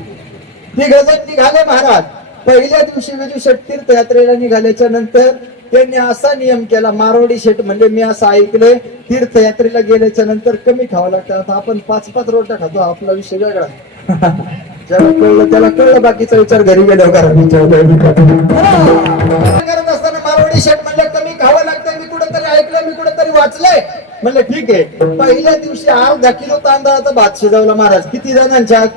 तिघजण निघाले महाराज. पहिल्या दिवशी विदुषेठ तीर्थयात्रेला निघाल्याच्या नंतर त्यांनी असा नियम केला. मारवाडी शेठ म्हणजे मी असं ऐकलंय तीर्थयात्रेला गेल्याच्या नंतर कमी खावं लागतं. आता आपण 5-5 रोट्या खातो, आपला विषय वेगळा. ज्याला कळलं त्याला कळलं, बाकीचा विचार घरी गेल्यावर करत असताना मारवाडी शेठ म्हणलं कमी खावं लागतं. मी कुठेतरी ऐकलंय, मी कुठेतरी वाचलंय. म्हणलं ठीक आहे. पहिल्या दिवशी 1/2 किलो तांदळाचा भात शिजवला महाराज. किती जणांच्यात?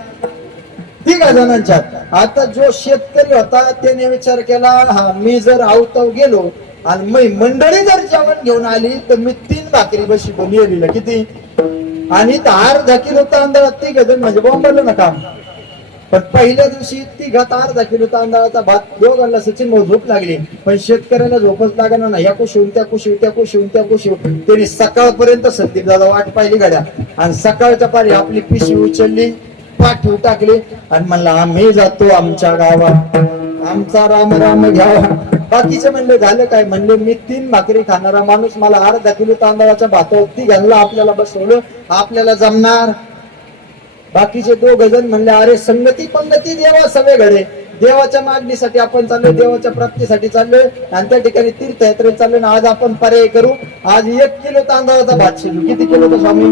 3 जणांच्यात. आता जो शेतकरी होता त्याने विचार केला, हा मी जर आवताव गेलो आणि मी मंडळी जर जेवण घेऊन आली तर मी 3 भाकरी बशी बनवलेलं किती. आणि 1/2 किलो तांदळात 3 जण म्हणजे बोंबलं ना काम. पण पहिल्या दिवशी 1/2 किलो तांदळाचा भात दोघांना सचिन भाऊ झोप लागली. पण शेतकऱ्याला झोपच लागणार ना. या कुशीहून त्या कुशीहून त्या कुशीहून त्या कुशीहून त्यांनी सकाळपर्यंत संदीप दादा वाट पाहिली गाड्या. आणि सकाळच्या पारी आपली पिशवी उचलली, पाठीव टाकली आणि म्हणला आम्ही जातो आमच्या गावात, आमचा राम राम घ्यावा. बाकीचे म्हणले झालं काय? म्हणले मी 3 भाकरी खाणारा माणूस, मला 1/2 किलो तांदळाच्या भातावरती घालला, आपल्याला बसवलं, आपल्याला जमणार. बाकीचे 2 जण म्हणले अरे संगती पंगती देवा सवे घडे. देवाच्या मागणीसाठी आपण चाललोय, देवाच्या प्राप्तीसाठी चाललोय आणि त्या ठिकाणी तीर्थयात्रेत चाललोय ना. आज आपण पर्याय करू, आज 1 किलो तांदळाचा भात शिजू. किती किलोचा स्वामी?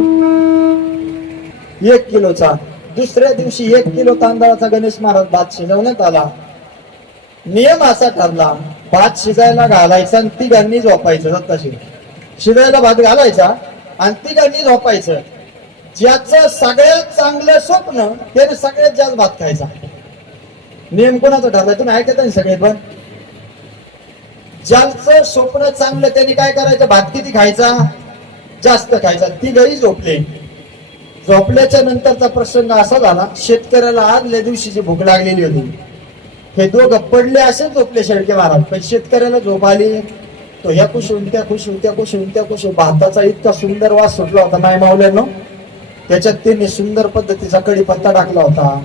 1 किलोचा. दुसऱ्या दिवशी 1 किलो तांदळाचा गणेश महाराज भात शिजवण्यात आला. नियम असा ठरला, भात शिजायला घालायचा आणि 3घांनी झोपायचं. दत्ताशी शिजायला भात घालायचा आणि 3घांनी झोपायचं. ज्याचं सगळ्यात चांगलं स्वप्न त्याने सगळ्यात जास्त भात खायचा. नियम कोणाचा ठरलाय तुम्ही ऐकत नाही सगळे. पण ज्याचं स्वप्न चांगलं त्यांनी काय करायचं? भात किती खायचा? जास्त खायचा. 3घही झोपले. झोपल्याच्या नंतरचा प्रसंग असा झाला, शेतकऱ्याला आदल्या दिवशीची भूक लागलेली होती. हे 2 पडले असेच झोपले शेळके महाराज. पण शेतकऱ्याला झोप आली तो ह्या खुश होऊन त्या खुश होऊन त्या खुश होऊन त्या खुश भाताचा इतका सुंदर वास सुटला होता माय मावल्यानं. त्याच्यात त्यांनी सुंदर पद्धतीचा कढीपत्ता टाकला होता,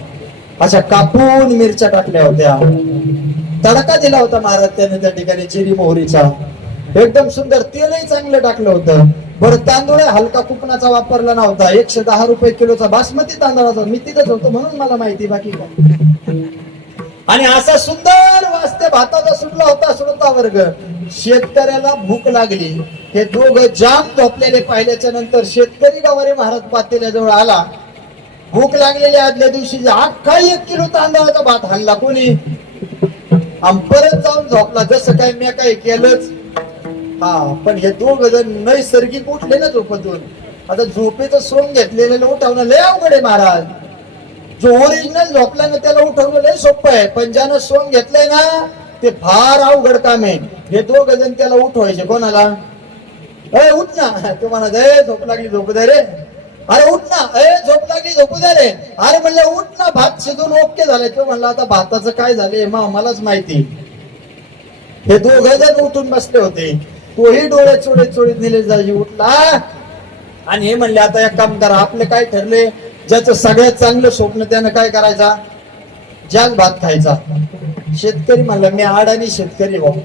अशा कापून मिरच्या टाकल्या होत्या, तडका दिला होता महाराज त्याने त्या ठिकाणी जिरी मोहरीचा, एकदम सुंदर. तेलही चांगलं टाकलं होतं. बरं तांदूळ हलका कुपनाचा वापरला नव्हता, 110 रुपये किलोचा बासमती तांदळाचा. मी तिथंच होतो म्हणून मला माहिती, बाकी काय. आणि असा सुंदर वास त्या भाताचा सुटला होता. श्रोता वर्ग, शेतकऱ्याला भूक लागली. हे दोघं जाम झोपलेले पाहिल्याच्या नंतर शेतकरी गवारे महाराज पातेल्याजवळ आला. भूक लागलेली आदल्या दिवशी अख्खा 1 किलो तांदळाचा भात हाणला कोणी, आणि परत जाऊन झोपला. जसं काय मी काही केलंच. हा, पण हे दोघ जण नैसर्गिक उठले ना झोपेतून. आता झोपेचं सोंग घेतलेलं उठवणं लय अवघड आहे महाराज. जो ओरिजिनल झोपला ना त्याला उठवणं लय सोपं आहे, पण ज्यानं सोंग घेतलंय ना ते फार अवघड काम आहे. हे दोघ जण त्याला उठवायचे. कोणाला? ए उठ ना. तो म्हणत ए झोप लागली झोपू दे रे. अरे उठ ना. ए झोप लागली झोपू दे रे. अरे म्हणलं उठ ना, भात शिजून ओके झाले. तो म्हणला आता भाताचं काय झालंय मलाच माहिती. हे दोघ जण उठून बसले होते. तोही डोळे चोळीत चोळीत नेले जायची उठला. आणि हे म्हणले आता एक काम करा, आपले काय ठरले, ज्याचं सगळ्यात चांगलं स्वप्न त्यानं काय करायचा, जाग भात खायचा. शेतकरी म्हणला मी अडाणी शेतकरी भाऊ,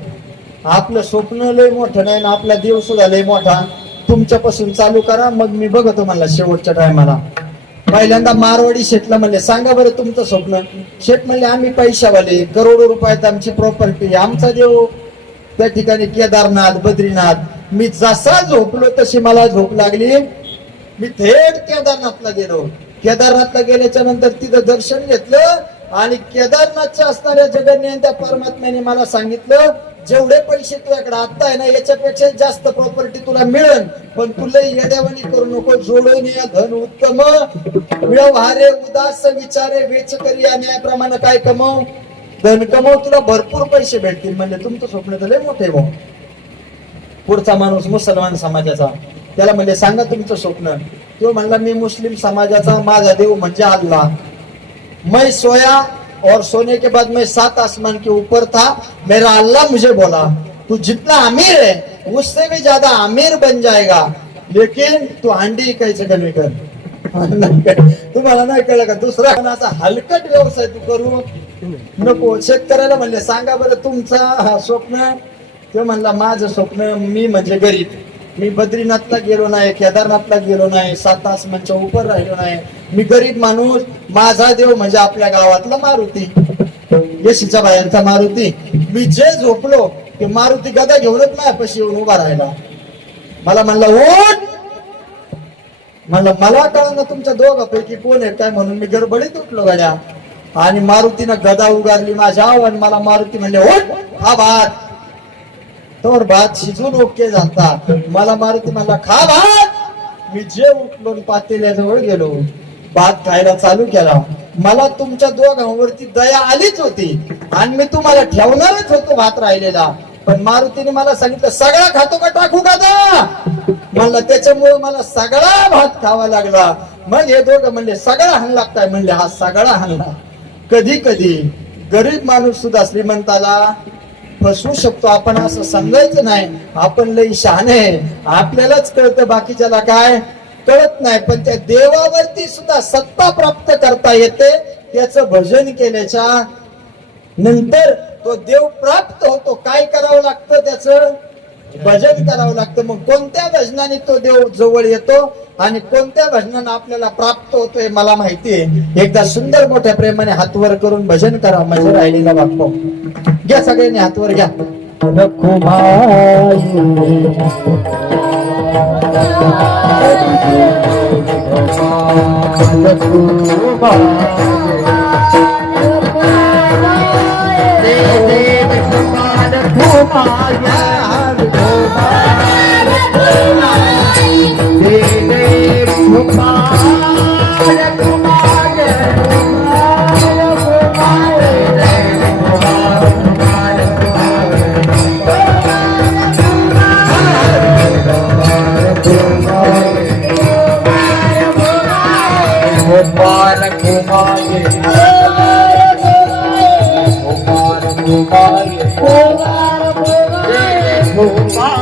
आपलं स्वप्न लय मोठं नाही ना आपला देव सुद्धा लय मोठा, तुमच्यापासून चालू करा, मग मी बघतो म्हणला शेवटच्या टायमाला. पहिल्यांदा मारवाडी शेठला म्हणले सांगा बरं तुमचं स्वप्न. शेठ म्हणले आम्ही पैशावाले, करोडो रुपयात आमची प्रॉपर्टी, आमचा देव त्या ठिकाणी केदारनाथ बद्रीनाथ. मी जसा झोपलो तशी मला झोप लागली. मी थेट केदारनाथला गेलो. केदारनाथला गेल्याच्या नंतर तिथं दर्शन घेतलं आणि केदारनाथच्या असणाऱ्या जगन्य त्या परमात्म्याने मला सांगितलं जेवढे पैसे तुझ्याकडे आता आहे ना याच्यापेक्षा जास्त प्रॉपर्टी तुला मिळेल, पण तुला येड्यावानी करू नको. जोडून या धन उत्तम व्यवहारे उदास विचारे वेच करी या न्यायाप्रमाणे काय कमव धन कमव, तुला भरपूर पैसे भेटतील. म्हणजे तुमचं स्वप्न तर लय मोठे भाऊ. पुढचा माणूस मुसलमान समाजाचा, त्याला म्हणजे सांगा तुमचं स्वप्न. तो म्हणला मी मुस्लिम समाजाचा, माझा देव म्हणजे अल्लाह. मैं सोया और सोने के बाद मैं 7 आसमान के ऊपर था, मेरा अल्लाह मुझे बोला तू जितना अमीर है उससे भी ज्यादा अमीर बन जाएगा, लेकिन तू अंडी इकायचं कमी कर. तुम्हाला नाही कळलं का? दुसरा असा हलकट व्यवसाय तू करू नको. शेतकऱ्याला म्हणले सांगा बरं तुमचं स्वप्न. तो म्हणला माझं स्वप्न मी म्हणजे गरीब, मी बद्रीनाथला गेलो नाही, केदारनाथला गेलो नाही, 7 आसमानच्या उपर राहिलो नाही, मी गरीब माणूस. माझा देव म्हणजे आपल्या गावातला मारुती, येशीच्या बाहेरचा मारुती. मी जे झोपलो ते मारुती गदा घेऊनच माझ्यापाशी येऊन उभा राहिला. मला म्हणला उठ. म्हणलं मला कळलं ना तुमच्या दोघांपैकी कोण आहे काय, म्हणून मी गडबडीत उठलो गड्या. आणि मारुतीनं गदा उगारली माझ्या, आणि मला मारुती म्हणले उठ हा भात. तर भात शिजून ओके झाला. मला मारुती म्हणला खा भात. मी जे उठलो पातेल्याजवळ गेलो, भात खायला चालू केला. मला तुमच्या दोघांवरती दया आलीच होती आणि मी तुम्हाला ठेवणारच होतो भात राहिलेला, पण मारुतीने मला सांगितलं सगळा खातो का टाकू का दा. म्हणलं त्याच्यामुळे मला सगळा भात खावा लागला. मग हे दोघं म्हणले सगळा हाण लागताय. म्हणले हा सगळा हाणला. कधी कधी गरीब माणूस सुद्धा श्रीमंताला फसवू शकतो. आपण असं समजायचं नाही आपण लई शहाणे, आपल्यालाच कळतं बाकीच्याला काय कळत नाही. पण त्या देवावरती सुद्धा सत्ता प्राप्त करता येते. त्याचं भजन केल्याच्या नंतर तो देव प्राप्त होतो. काय करावं लागतं? त्याचं भजन करावं लागतं. मग कोणत्या भजनाने तो देव जवळ येतो आणि कोणत्या भजनाने आपल्याला प्राप्त होतोय मला माहितीये. एकदा सुंदर मोठ्या प्रेमाने हातवर करून भजन करा. म्हणजे राहिलेला वाक्य घ्या, सगळ्यांनी हातवर घ्या. Gopal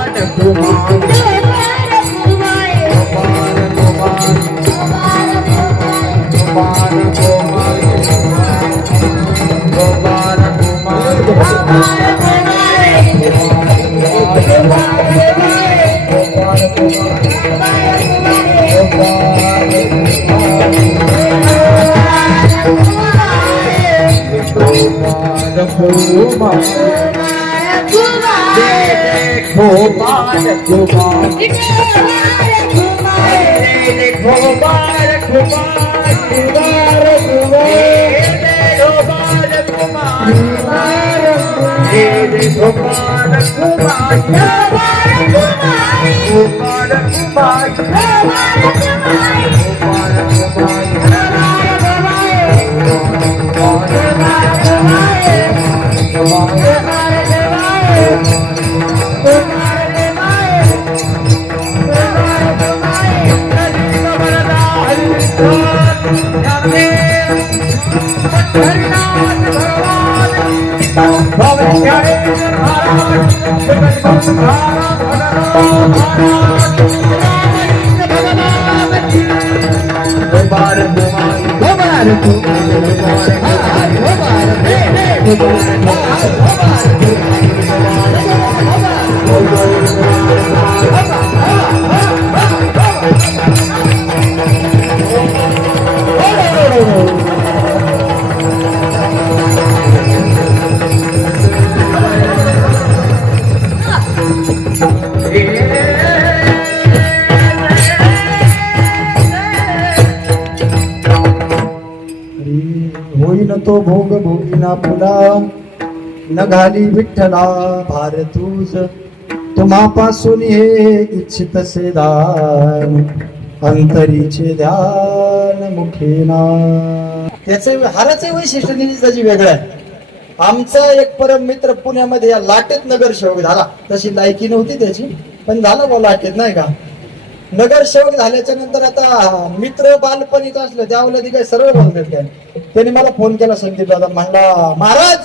होईन तो भोग भोगिना फुला न घाली विठ्ठला भार तुझ तुम्हापासून हे इच्छित से दान अंतरीचे ध्यान मुखेना. त्याचे हाराचे वैशिष्ट्य निधीची वेगळं आहे. आमचा एक परम मित्र पुण्यामध्ये या लाटेत नगरसेवक झाला. तशी लायकी नव्हती त्याची, पण झाला बा लाटेत, नाही का. नगरसेवक झाल्याच्या नंतर आता मित्र बालपणीच असलं त्यावेळेला ती काही सरळ बोलतात काय. त्याने मला फोन केला, संदीप दादा, म्हणला महाराज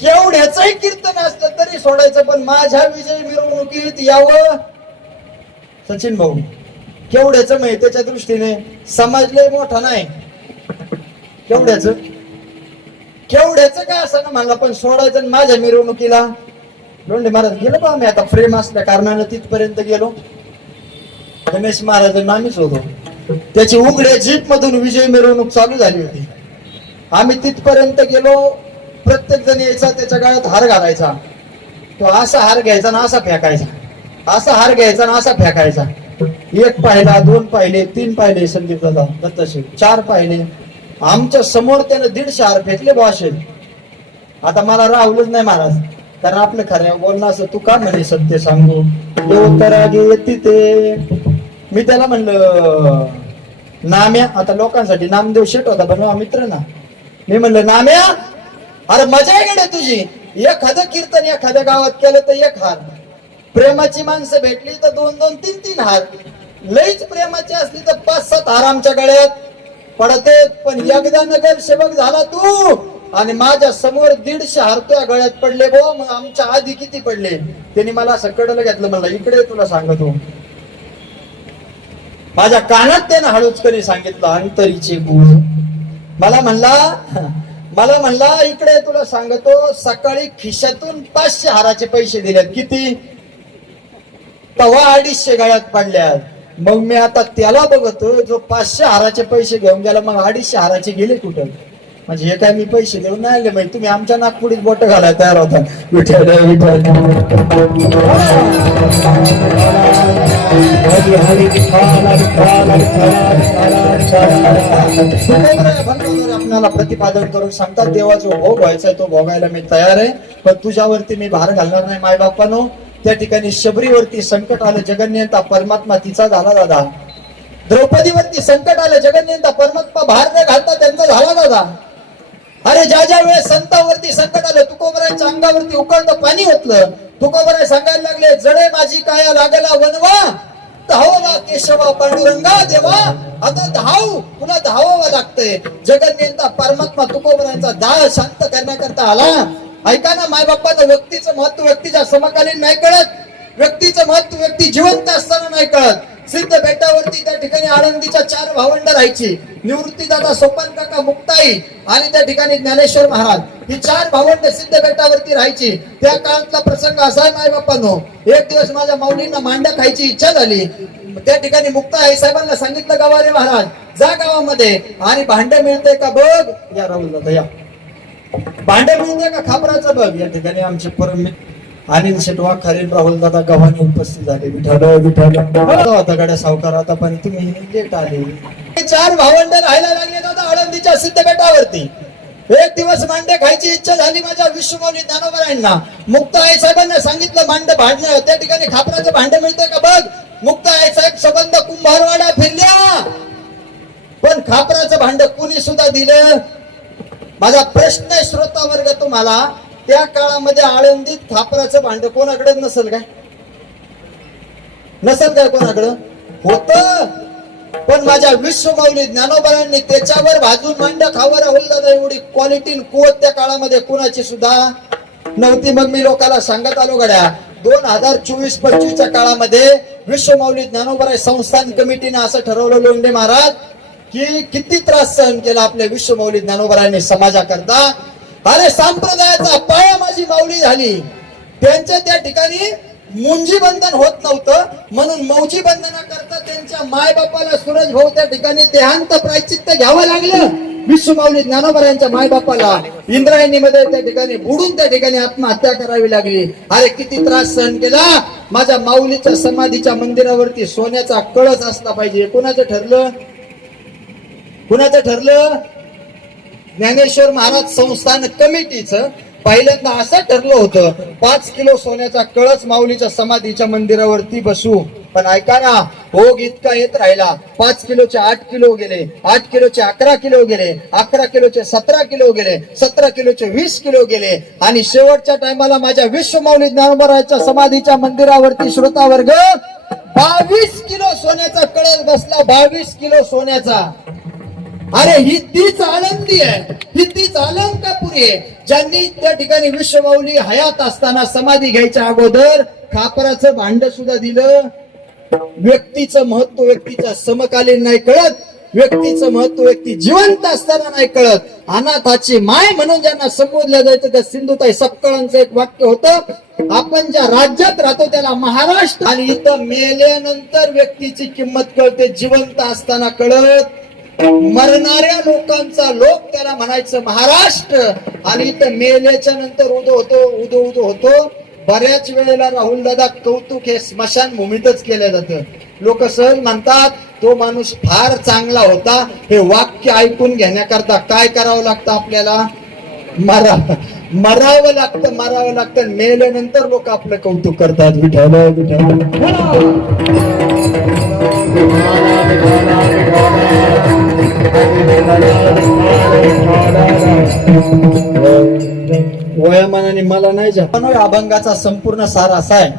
केवढ्याचंही कीर्तन असलं तरी सोडायचं, पण माझ्या विजयी मिरवणुकीत यावं. सचिन भाऊ केवढ्याचं माहिती त्याच्या दृष्टीने समाज लय मोठा नाही. केवढ्याचं काय असं ना म्हणला, पण सोडायचं माझ्या मिरवणुकीला. लोंढे महाराज गेलो बा मी आता प्रेम असल्या कारणानं तिथपर्यंत गेलो. गणेश महाराजांना आम्हीच होतो. त्याची उघड्या जीप मधून विजय मिरवणूक चालू झाली होती. आम्ही तिथपर्यंत गेलो. प्रत्येक जण यायचा, त्याच्या गळ्यात हार घालायचा. तो असा हार घ्यायचा ना असा फेकायचा, असा हार घ्यायचा ना असा फेकायचा. एक पाहिला, दोन पाहिले, तीन पाहिले, संदीप दादा दत्तशेठ 4 पाहिले. आमच्या समोर त्यानं 150 हार फेकले बॉशेल. आता मला राहुलच नाही महाराज, कारण आपलं खरं बोलणं असं. तू का म्हणे सत्य सांगू येते ते. मी त्याला म्हणलं नाम्या, आता लोकांसाठी नामदेव शेट होता बनवा मित्र ना. मी म्हणलं नाम्या, अरे मजा आहे गड्या तुझी. एखादं कीर्तन एखाद्या गावात केलं तर 1 हार, प्रेमाची माणसं भेटली तर 2-2, 3-3 हार, लईच प्रेमाची असली तर 5-7 हार आमच्या गळ्यात पडते. पण एकदा नगरसेवक झाला तू आणि माझ्या समोर 150 हार तुझ्या गळ्यात पडले गो. मग आमच्या आधी किती पडले. त्यांनी मला असं कडलं घेतलं, म्हणलं इकडे तुला सांगतो. माझ्या कानात त्यानं हळूच करी सांगितलं अंतरीचे गुण. मला म्हणला इकडे तुला सांगतो, सकाळी खिशातून 500 हाराचे पैसे दिलेत. किती? तवा 250 गळ्यात पडल्यात. मग मी आता त्याला बघतो जो 500 हाराचे पैसे घेऊन गेला, मग 250 हाराचे गेले कुठं. म्हणजे हे काय मी पैसे देऊन नाही आले. म्हणजे तुम्ही आमच्या नागपुडीत बोट घालायला तयार होता. विठ्ठल विठ्ठल आपल्याला प्रतिपादन करून सांगतात देवाचा भोग व्हायचा तो भोगायला मी तयार आहे. पण तुझ्यावरती मी भार घालणार नाही माय बापानो. त्या ठिकाणी शबरीवरती संकट आलं, जगन्यंता परमात्मा तिचा झाला दादा. द्रौपदीवरती संकट आलं, जगन्यंता परमात्मा भार न घालता त्यांचा झाला दादा. अरे ज्या वेळेस संतांवरती संकट आलं, तुकोबराच्या अंगावरती उकळतं पाणी होतलं. तुकोबराय सांगायला लागले, जळे माझी काया लागला वनवा, धावला केशवा पांडुरंगा देवा. आता तुला धावावं लागतंय. जगन्यंता परमात्मा तुकोबरायांचा दाह शांत करण्याकरता आला. ऐका ना माय बाप्पानं व्यक्तीचं महत्व व्यक्तीच्या समकालीन नाही कळत. व्यक्तीचं महत्व व्यक्ती जिवंत असताना नाही कळत. सिद्ध बेटावरती त्या ठिकाणी आळंदीच्या 4 भावंड राहायची. निवृत्तीदादा, सोपान काका, मुक्ताई आणि त्या ठिकाणी ज्ञानेश्वर महाराज, ही 4 भावंड सिद्ध बेटावरती राहायची. त्या काळातला प्रसंग असा आहे, माय बाप्पांनो, एक दिवस माझ्या माऊलींना मांडा खायची इच्छा झाली. त्या ठिकाणी मुक्ताई साहेबांना सांगितलं, गवारे महाराज जा गावामध्ये आणि भांड मिळते का बघ. या राहुल दादा या, भांड मिळते का खापराचं बघ. या ठिकाणी आमचे परम अनिल शेटवा खरेन राहुल दादा गव्हाणे उपस्थित झाले. होता गड्या सावकार, आता पण तुम्ही लेट आले. 4 भावंड राहायला लागले दादा आळंदीच्या सिद्ध बेटावरती. एक दिवस मांडे खायची इच्छा झाली माझ्या विश्वमौली ज्ञानोबरायांना. मुक्ताई साहेबांना सांगितलं मांड भांडणं, त्या ठिकाणी खापराचं भांड मिळतं का बघ. मुक्ताई साहेब संबंध कुंभारवाडा फिरल्या, पण खापराचं भांड कुणी सुद्धा दिलं. माझा प्रश्न आहे श्रोता वर्ग तुम्हाला, त्या काळामध्ये आळंदीत खापराचं भांड कोणाकडे नसेल काय? नसेल काय कोणाकडं? होत, पण माझ्या विश्वमौली ज्ञानोबरांनी त्याच्यावर भाजून मांड खावर दादा एवढी क्वालिटी कुवत त्या काळामध्ये कुणाची सुद्धा नव्हती. मग मी लोकांना सांगत आलो गड्या, 2024-25च्या काळामध्ये विश्वमौली ज्ञानोबराय संस्थान कमिटीने असं ठरवलं लोंढे महाराज की किती त्रास सहन केला आपल्या विश्वमौली ज्ञानोबरायांनी समाजाकरता. अरे संप्रदायाचा पाया माझी माऊली झाली. त्यांच्या त्या ठिकाणी मुंजी बंधन होत नव्हतं, म्हणून मौजी बंधना करता त्यांच्या माय बापाला सूरज भाऊ त्या ठिकाणी देहांत प्रायचित्त घ्यावं लागलं. विश्वमौली ज्ञानोबरायांच्या माय बापाला इंद्रायणीमध्ये त्या ठिकाणी बुडून त्या ठिकाणी आत्महत्या करावी लागली. अरे किती त्रास सहन केला. माझ्या माऊलीच्या समाधीच्या मंदिरावरती सोन्याचा कळस असला पाहिजे. कुणाचं ठरलं? कुणाचं ठरलं? ज्ञानेश्वर महाराज संस्थान कमिटीचं पहिल्यांदा असं ठरलं होतं, 5 किलो सोन्याचा कळस माऊलीच्या समाधीच्या मंदिरावरती बसू. पण ऐका ना, भोग इतका येत राहिला. 5 किलोचे 8 किलो गेले, 8 किलोचे 11 किलो गेले, 11 किलोचे 17 किलो गेले, 17 किलोचे 20 किलो गेले, आणि शेवटच्या टायमाला माझ्या विश्वमौली ज्ञानोबरायांच्या समाधीच्या मंदिरावरती श्रोता वर्ग 22 किलो सोन्याचा कळस बसला. 22 किलो सोन्याचा. अरे ही तीच आळंदी आहे, ही तीच अलंकापुरी आहे, ज्यांनी त्या ठिकाणी विश्वमौली हयात असताना समाधी घ्यायच्या अगोदर खापराचं भांड सुद्धा दिलं. व्यक्तीचं महत्व व्यक्तीच्या समकालीन नाही कळत, व्यक्तीचं महत्व व्यक्ती जिवंत असताना नाही कळत. अनाथाची माय म्हणून ज्यांना संबोधलं जायचं त्या सिंधुताई सपकाळांचं एक वाक्य होतं, आपण ज्या राज्यात राहतो त्याला महाराष्ट्र, आणि इथं मेल्यानंतर व्यक्तीची किंमत कळते, जिवंत असताना कळत. मरणाऱ्या लोकांचा लोक त्याला म्हणायचं महाराष्ट्र, आणि इथं मेल्याच्या नंतर उदो होतो. बऱ्याच वेळेला राहुल दादा कौतुक हे स्मशानभूमीतच केलं जातं. लोक सहज म्हणतात तो माणूस फार चांगला होता. हे वाक्य ऐकून घेण्याकरता काय करावं लागतं आपल्याला? मरावं लागतं. मेल्यानंतर लोक आपलं कौतुक करतात. वयामानाने मला नाही जाणवलं. अभंगाचा संपूर्ण सार असा आहे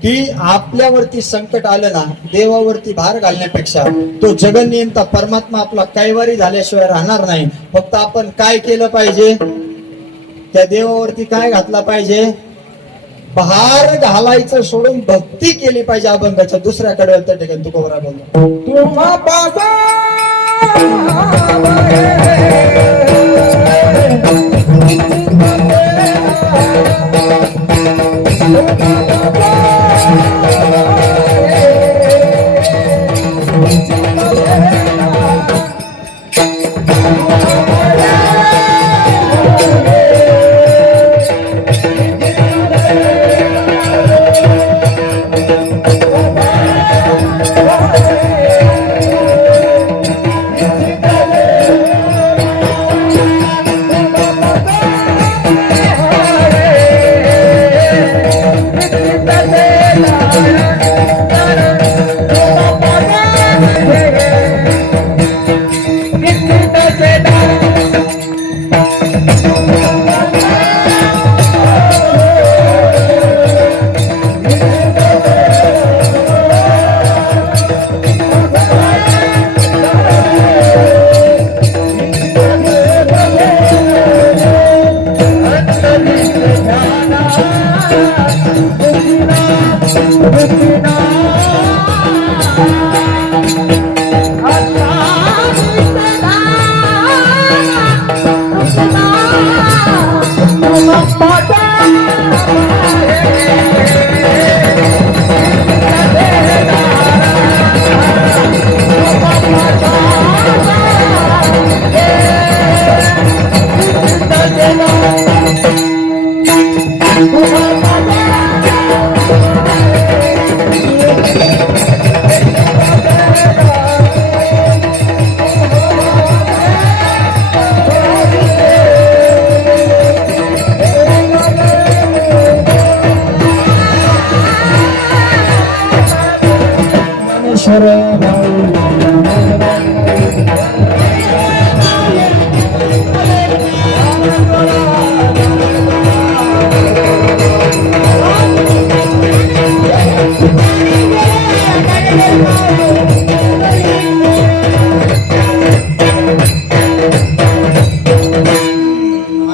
की आपल्यावरती संकट आलं ना, देवावरती भार घालण्यापेक्षा तो जगन्नियंता परमात्मा आपला कैवारी झाल्याशिवाय राहणार नाही. फक्त आपण काय केलं पाहिजे? त्या देवावरती काय घातला पाहिजे? भार घालायचं सोडून भक्ती केली पाहिजे. अभंगाच्या दुसऱ्याकडे त्या ठिकाणी तुकोबरा बोलतो,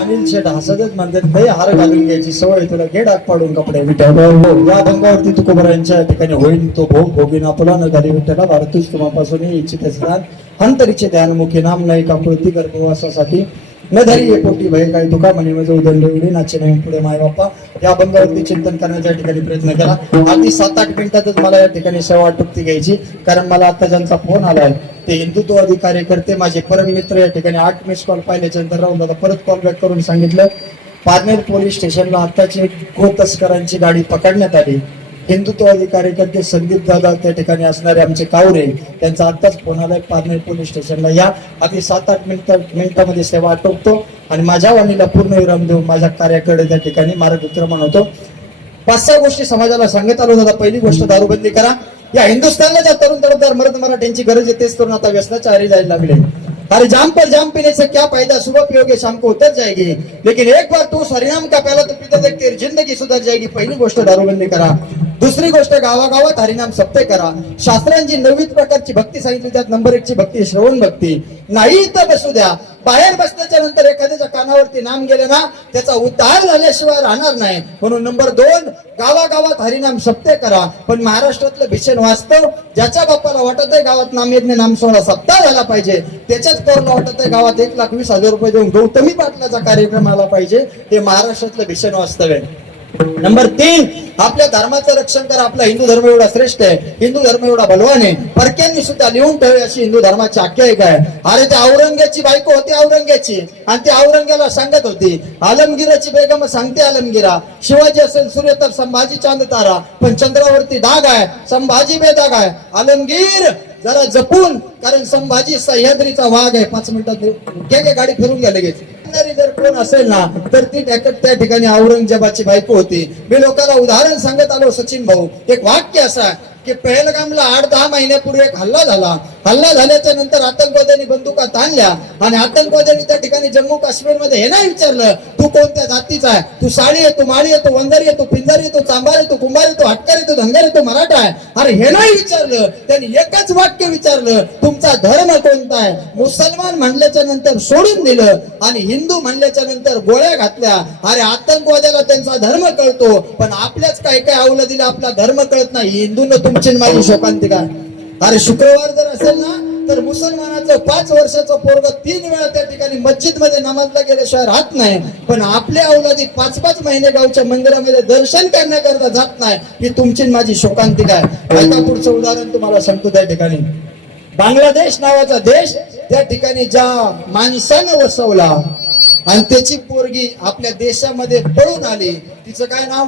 अनिल शेठ हसतच म्हणतात काही हार घालून घ्यायची सवय तुला घे डाग पाडून कपडे विठ्ठल या भंगावरती तुकोबरांच्या ठिकाणी होईल तो भोग भोगीन आपला न घरी विठ्ठला भारतूच तुम्हापासून इच्छित स्थान अंतरिचे ध्यानमुखी नाम नाही कापुळती गर्भवासासाठी न धरी ये पोटी भय काय तुका म्हणे माझं उदंडविडी नाचे नाही पुढे माय बाप्पा या भंगावरती चिंतन करण्याच्या ठिकाणी प्रयत्न केला अगदी 7-8 मिनिटातच मला या ठिकाणी सेवा आटोपती घ्यायची कारण मला आता ज्यांचा फोन आलाय ते हिंदुत्ववादी कार्यकर्ते माझे परम मित्र या ठिकाणी 8 मिस कॉल पाहिल्याच्या नंतर राहून दादा परत कॉल बॅक करून सांगितलं पारनेर पोलीस स्टेशनला आताची गो तस्करांची गाडी पकडण्यात आली हिंदुत्ववादी कार्यकर्ते संदीप दादा त्या ठिकाणी असणारे आमचे कावरे त्यांचा आत्ताच फोन आलाय पारनेर पोलीस स्टेशनला या अगदी 7-8 मिनिटामध्ये सेवा आटोपतो आणि माझ्या वाणीला पूर्ण विराम देऊन माझ्या कार्याकडे त्या ठिकाणी मार्गक्रमण होतो 5-6 गोष्टी समाजाला सांगत आलो दादा पहिली गोष्ट दारूबंदी करा या हिंदुस्थानला ज्या तरुण तरुणदार मर्द मराठ्यांची गरज आहे तेच करून आता व्यसनाच्या आरी जायला लागले अरे जाम पर जाम पीने से क्या फायदा सुबह पियोगे शाम को उतर जाएगी लेकिन एक बार तू हरिनाम का प्याला तो पीता देख तेरी जिंदगी सुधर जाएगी पहिली गोष्ट दारूबंदी करा दुसरी गोष्ट गावागावात हरिनाम सप्ते करा शास्त्रांची 9 प्रकारची भक्ती सांगितली त्यात नंबर 1 ची भक्ती श्रवण भक्ती नाही तर बसू द्या बाहेर बसल्याच्या नंतर एखाद्याच्या कानावरती नाम गेलं ना त्याचा उद्धार झाल्याशिवाय राहणार नाही म्हणून नंबर 2 गावागावात हरिनाम सप्ते करा पण महाराष्ट्रातलं भीषण वास्तव ज्याच्या बाप्पाला वाटत आहे गावात नामयज्ञ नाम सोहळा सप्ताह झाला पाहिजे त्याच्याच पोरला वाटत आहे गावात 1,20,000 रुपये देऊन गौतमी पाटलाचा कार्यक्रम आला पाहिजे ते महाराष्ट्रातलं भीषण वास्तव आहे नंबर 3 आपल्या धर्माचं रक्षण करा आपला हिंदू धर्म एवढा श्रेष्ठ आहे हिंदू धर्म एवढा बलवान आहे परक्यांनी सुद्धा लिहून ठेवली अशी हिंदू धर्माची आख्यायिका आहे अरे त्या औरंग्याची बायको होती औरंग्याची आणि ती औरंग्याला सांगत होती आलमगिराची बेगम सांगते आलमगिरा शिवाजी असेल सूर्य तर संभाजी चांद तारा पण चंद्रावरती डाग आहे संभाजी बेदाग आहे आलमगीर जरा जपून कारण संभाजी सह्याद्रीचा वाघ आहे 5 मिनिटात गाडी फिरून गेले लगेच जर कोण असेल ना तर ती त्या ठिकाणी औरंगजेबाची बायको होती मी लोकांना उदाहरण सांगत आलो सचिन भाऊ एक वाक्य असा की पहलगामला 8-10 महिन्यापूर्वी एक हल्ला झाल्याच्या नंतर आतंकवाद्यांनी बंदुका ताणल्या आणि आतंकवाद्यांनी त्या ठिकाणी जम्मू काश्मीरमध्ये हे नाही विचारलं तू कोणत्या जातीचा आहे तू साळी आहे तू माळी आहे तू वंजारी आहे तू पिंजारी आहे तू चांबार आहे तू कुंभार आहे तू हटकर आहे तू धनगर आहे तू मराठा आहे अरे हे नाही विचारलं त्यांनी एकच वाक्य विचारलं तुमचा धर्म कोणता आहे मुसलमान म्हणल्याच्या नंतर सोडून दिलं आणि हिंदू म्हणल्याच्या नंतर गोळ्या घातल्या अरे आतंकवाद्याला त्यांचा धर्म कळतो पण आपल्याच काय अवलंदीला आपला धर्म कळत नाही हिंदूंना तुमची माझी शोकांतिका अरे शुक्रवार जर असेल ना तर मुसलमानाचं 5 वर्षाचं पोरग 3 वेळा त्या ठिकाणी मस्जिद मध्ये नमाजला गेल्याशिवाय राहत नाही पण आपल्या अवलादी 5-5 महिने गावच्या मंदिरामध्ये दर्शन करण्याकरता जात नाही ही तुमची माझी शोकांतिका आहे ऐका पुढचं उदाहरण तुम्हाला सांगतो त्या ठिकाणी बांगलादेश नावाचा देश त्या ठिकाणी ज्या माणसानं वसवला आणि त्याची पोरगी आपल्या देशामध्ये पळून आली तिचं काय नाव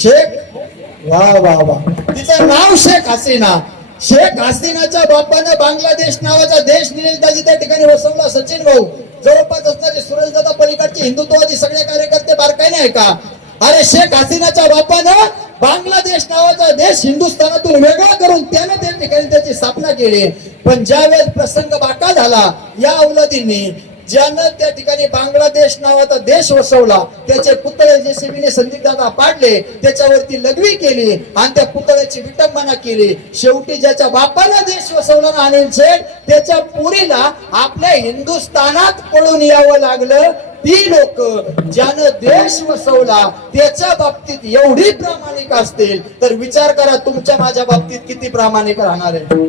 शेख वा वा वा तिचं नाव शेख हसीनाच्या बापानं बांगलादेश नावाचा देश निलेशदाजी त्या ठिकाणी वसवला सचिन भाऊ जवळपास असणारे सुरेशदादा पलीकडचे हिंदुत्ववादी सगळे कार्यकर्ते बारकाईने आहे का अरे शेख हसीनाच्या बापानं बांगलादेश नावाचा देश हिंदुस्थानातून वेगळा करून त्याने त्या ठिकाणी त्याची स्थापना केली पण ज्यावेळेस प्रसंग बाका झाला या अवलादींनी ज्यानं त्या ठिकाणी बांगलादेश नावाचा देश वसवला, त्याचे पुतळे जेसीबीने संदीप दादा पाडले, त्याच्यावरती लघवी केली आणि त्या पुतळ्याची विटंबना केली. शेवटी ज्याच्या बापाला देश वसवला ना अनिल शेठ, त्याच्या पुरीला आपल्या हिंदुस्थानात पळून यावं लागलं. ती लोक ज्यानं देश वसवला त्याच्या बाबतीत एवढी प्रामाणिक असतील तर विचार करा तुमच्या माझ्या बाबतीत किती प्रामाणिक राहणार आहे.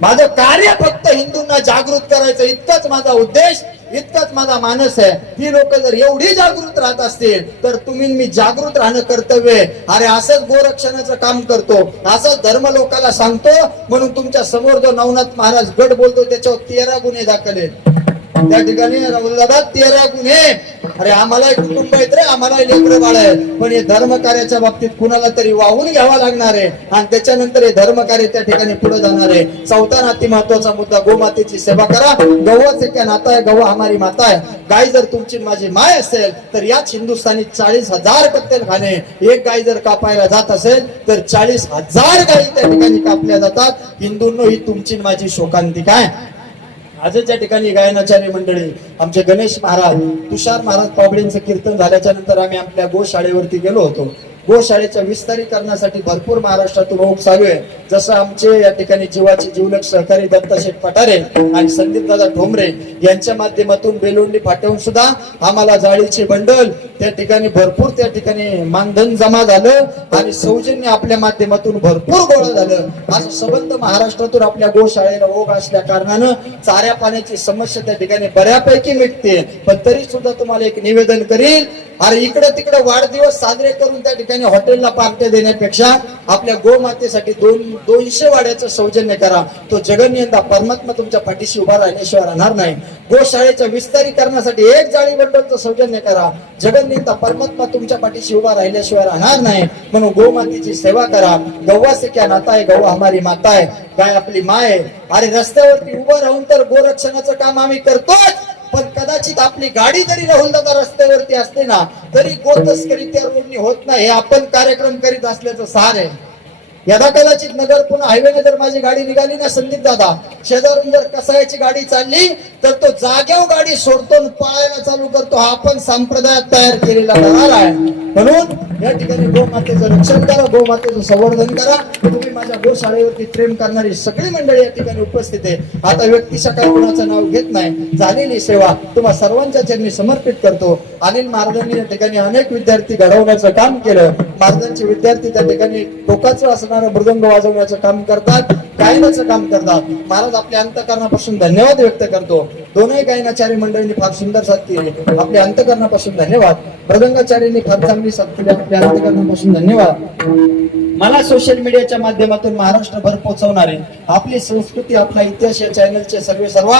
माझं कार्य फक्त हिंदूंना जागृत करायचं, इतकाच माझा उद्देश, इतकाच माझा मानस आहे. ही लोक जर एवढी जागृत राहत असतील तर तुम्ही मी जागृत राहणं कर्तव्य आहे. अरे असंच गोरक्षणाचं काम करतो, असंच धर्म लोकांना सांगतो म्हणून तुमच्या समोर जो नवनाथ महाराज गड बोलतो त्याच्यावर 13 गुन्हे दाखल आहेत. त्या ठिकाणी राहुल दादा 13 गुन्हे. अरे आम्हाला कुटुंब आहेत रे, आम्हाला लेकरं बाळ आहे, पण हे धर्म कार्याच्या बाबतीत कुणाला तरी वाहून घ्यावा लागणार आहे आणि त्याच्यानंतर हे धर्म कार्य त्या ठिकाणी पुढे जाणार आहे. चौथा आणि अति महत्वाचा मुद्दा, गोमातेची सेवा करा. गव्हाचे क्या नाता आहे, गव्हा हमारी माता आहे. गाय जर तुमची माझी माय असेल तर याच हिंदुस्थानी 40,000 कत्तलखाने, एक गाय जर कापायला जात असेल तर 40,000 गायी त्या ठिकाणी कापल्या जातात. हिंदूंनो ही तुमची माझी शोकांतिका आहे. आजच्या ठिकाणी गायनाचार्य मंडळी, आमचे गणेश महाराज, तुषार महाराज पाबळेंचं कीर्तन झाल्याच्या नंतर आम्ही आपल्या गोशाळेवरती गेलो होतो. गोशाळेच्या विस्तारीकरणासाठी भरपूर महाराष्ट्रातून ओघ चालू आहे. जसं आमचे या ठिकाणी जीवाचे जीवलक सहकारी दत्ताशेठ पठारे आणि संदीप दादा ठोंबरे यांच्या माध्यमातून बेलोंडी फाट्याहून सुद्धा आम्हाला जाळीचे बंडल त्या ठिकाणी भरपूर त्या ठिकाणी मानधन जमा झालं आणि सौजन्य आपल्या माध्यमातून भरपूर गोळा झालं. असं संबंध महाराष्ट्रातून आपल्या गोशाळेला ओघ असल्या कारणानं चाऱ्या पाण्याची समस्या त्या ठिकाणी बऱ्यापैकी मिटते. पण तरी सुद्धा तुम्हाला एक निवेदन करील, अरे इकडे तिकडे वाढदिवस साजरे करून त्या ठिकाणी हॉटेलला पार्ट्या देण्यापेक्षा आपल्या गोमातेसाठी 200 वाड्याचं सौजन्य करा. तो जगन्यंदा परमात्मा तुमच्या पाठीशी उभा राहिल्याशिवाय राहणार नाही. गोशाळेच्या विस्तारीकरणासाठी एक जाळी बंडलचं सौजन्य करा. जगन्यंदा परमात्मा तुमच्या पाठीशी उभा राहिल्याशिवाय राहणार नाही. म्हणून गोमातेची सेवा करा. गव्हा से क्या नाता आहे, गव्हा हमारी माता आहे. गाय आपली माय आहे. अरे रस्त्यावरती उभं राहून तर गोरक्षणाचं काम आम्ही करतोच, पण कदाचित आपली गाडी जरी राहुल दादा रस्त्यावरती असते ना तरी गोतस्करी त्या रोडनी होत नाही. हे आपण कार्यक्रम करीत असल्याचं सार आहे. यदा कदाचित नगर पुन्हा हायवेने जर माझी गाडी निघाली ना संदीप दादा, शेजारून जर कसायची गाडी चालली तर तो जागेवर गाडी सोडतो, पळायला चालू करतो. हा आपण संप्रदायात तयार केलेला दरार आहे. म्हणून या ठिकाणी गोमातेचं रक्षण करा, गोमातेचं संवर्धन करा. तुम्ही माझ्या गोशाळेवरती प्रेम करणारी सगळी मंडळी या ठिकाणी उपस्थित आहे. आता व्यक्तिशा काय कोणाचं नाव घेत नाही. झालेली सेवा तुम्हा सर्वांच्या चरणी समर्पित करतो. अनिल महाराजांनी या ठिकाणी अनेक विद्यार्थी घडवण्याचं काम केलं. महाराजांचे विद्यार्थी त्या ठिकाणी टोकाचं असणारं मृदंग वाजवण्याचं काम करतात, गायनाचं काम करतात. महाराज आपल्या अंतकरणापासून धन्यवाद व्यक्त करतो. दोनही गायनाचार्य मंडळींनी फार सुंदर साथ केली. आपल्या अंतकरणापासून धन्यवाद. मृदंगाचार्यांनी फार चांगली साथ केली. आपल्या अंतकरणापासून धन्यवाद. मला सोशल मीडियाच्या माध्यमातून महाराष्ट्रभर पोहोचवणारे आपली संस्कृती, आपला इतिहास या चॅनलचे सर्व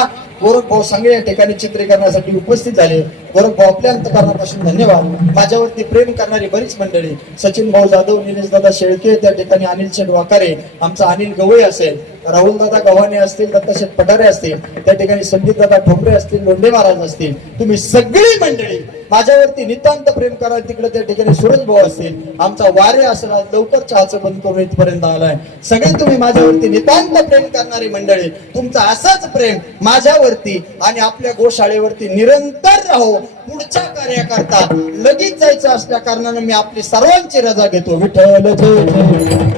गोरख भाऊ सांगळे या ठिकाणी चित्रीकरणासाठी उपस्थित झाले. गोरख भाऊ आपल्या अंतकरणापासून धन्यवाद. माझ्यावरती प्रेम करणारी बरीच मंडळी, सचिन भाऊ जाधव, निलेश दादा शेळके, त्या ठिकाणी अनिल शेठ वाकारे, आमचा अनिल गवई असेल, राहुल दादा गव्हाणे असतील, दत्ताशेठ पठारे असतील, त्या ठिकाणी संदीप दादा ठोंबरे असतील, लोंढे महाराज असतील, तुम्ही सगळी मंडळी माझ्यावरती नितांत प्रेम करा. तिकडे त्या ठिकाणी सूरज भाऊ असतील, आमचा वारे असेल, आज लवकर चहाचं बंद करून इथपर्यंत आलाय. सगळे तुम्ही माझ्यावरती नितांत प्रेम करणारी मंडळी, तुमचं असंच प्रेम माझ्यावरती आणि आपल्या गोशाळेवरती निरंतर राहो. पुढच्या कार्याकरता लगेच जायचं असल्या कारणानं मी आपली सर्वांची रजा घेतो. विठ्ठल जय जय.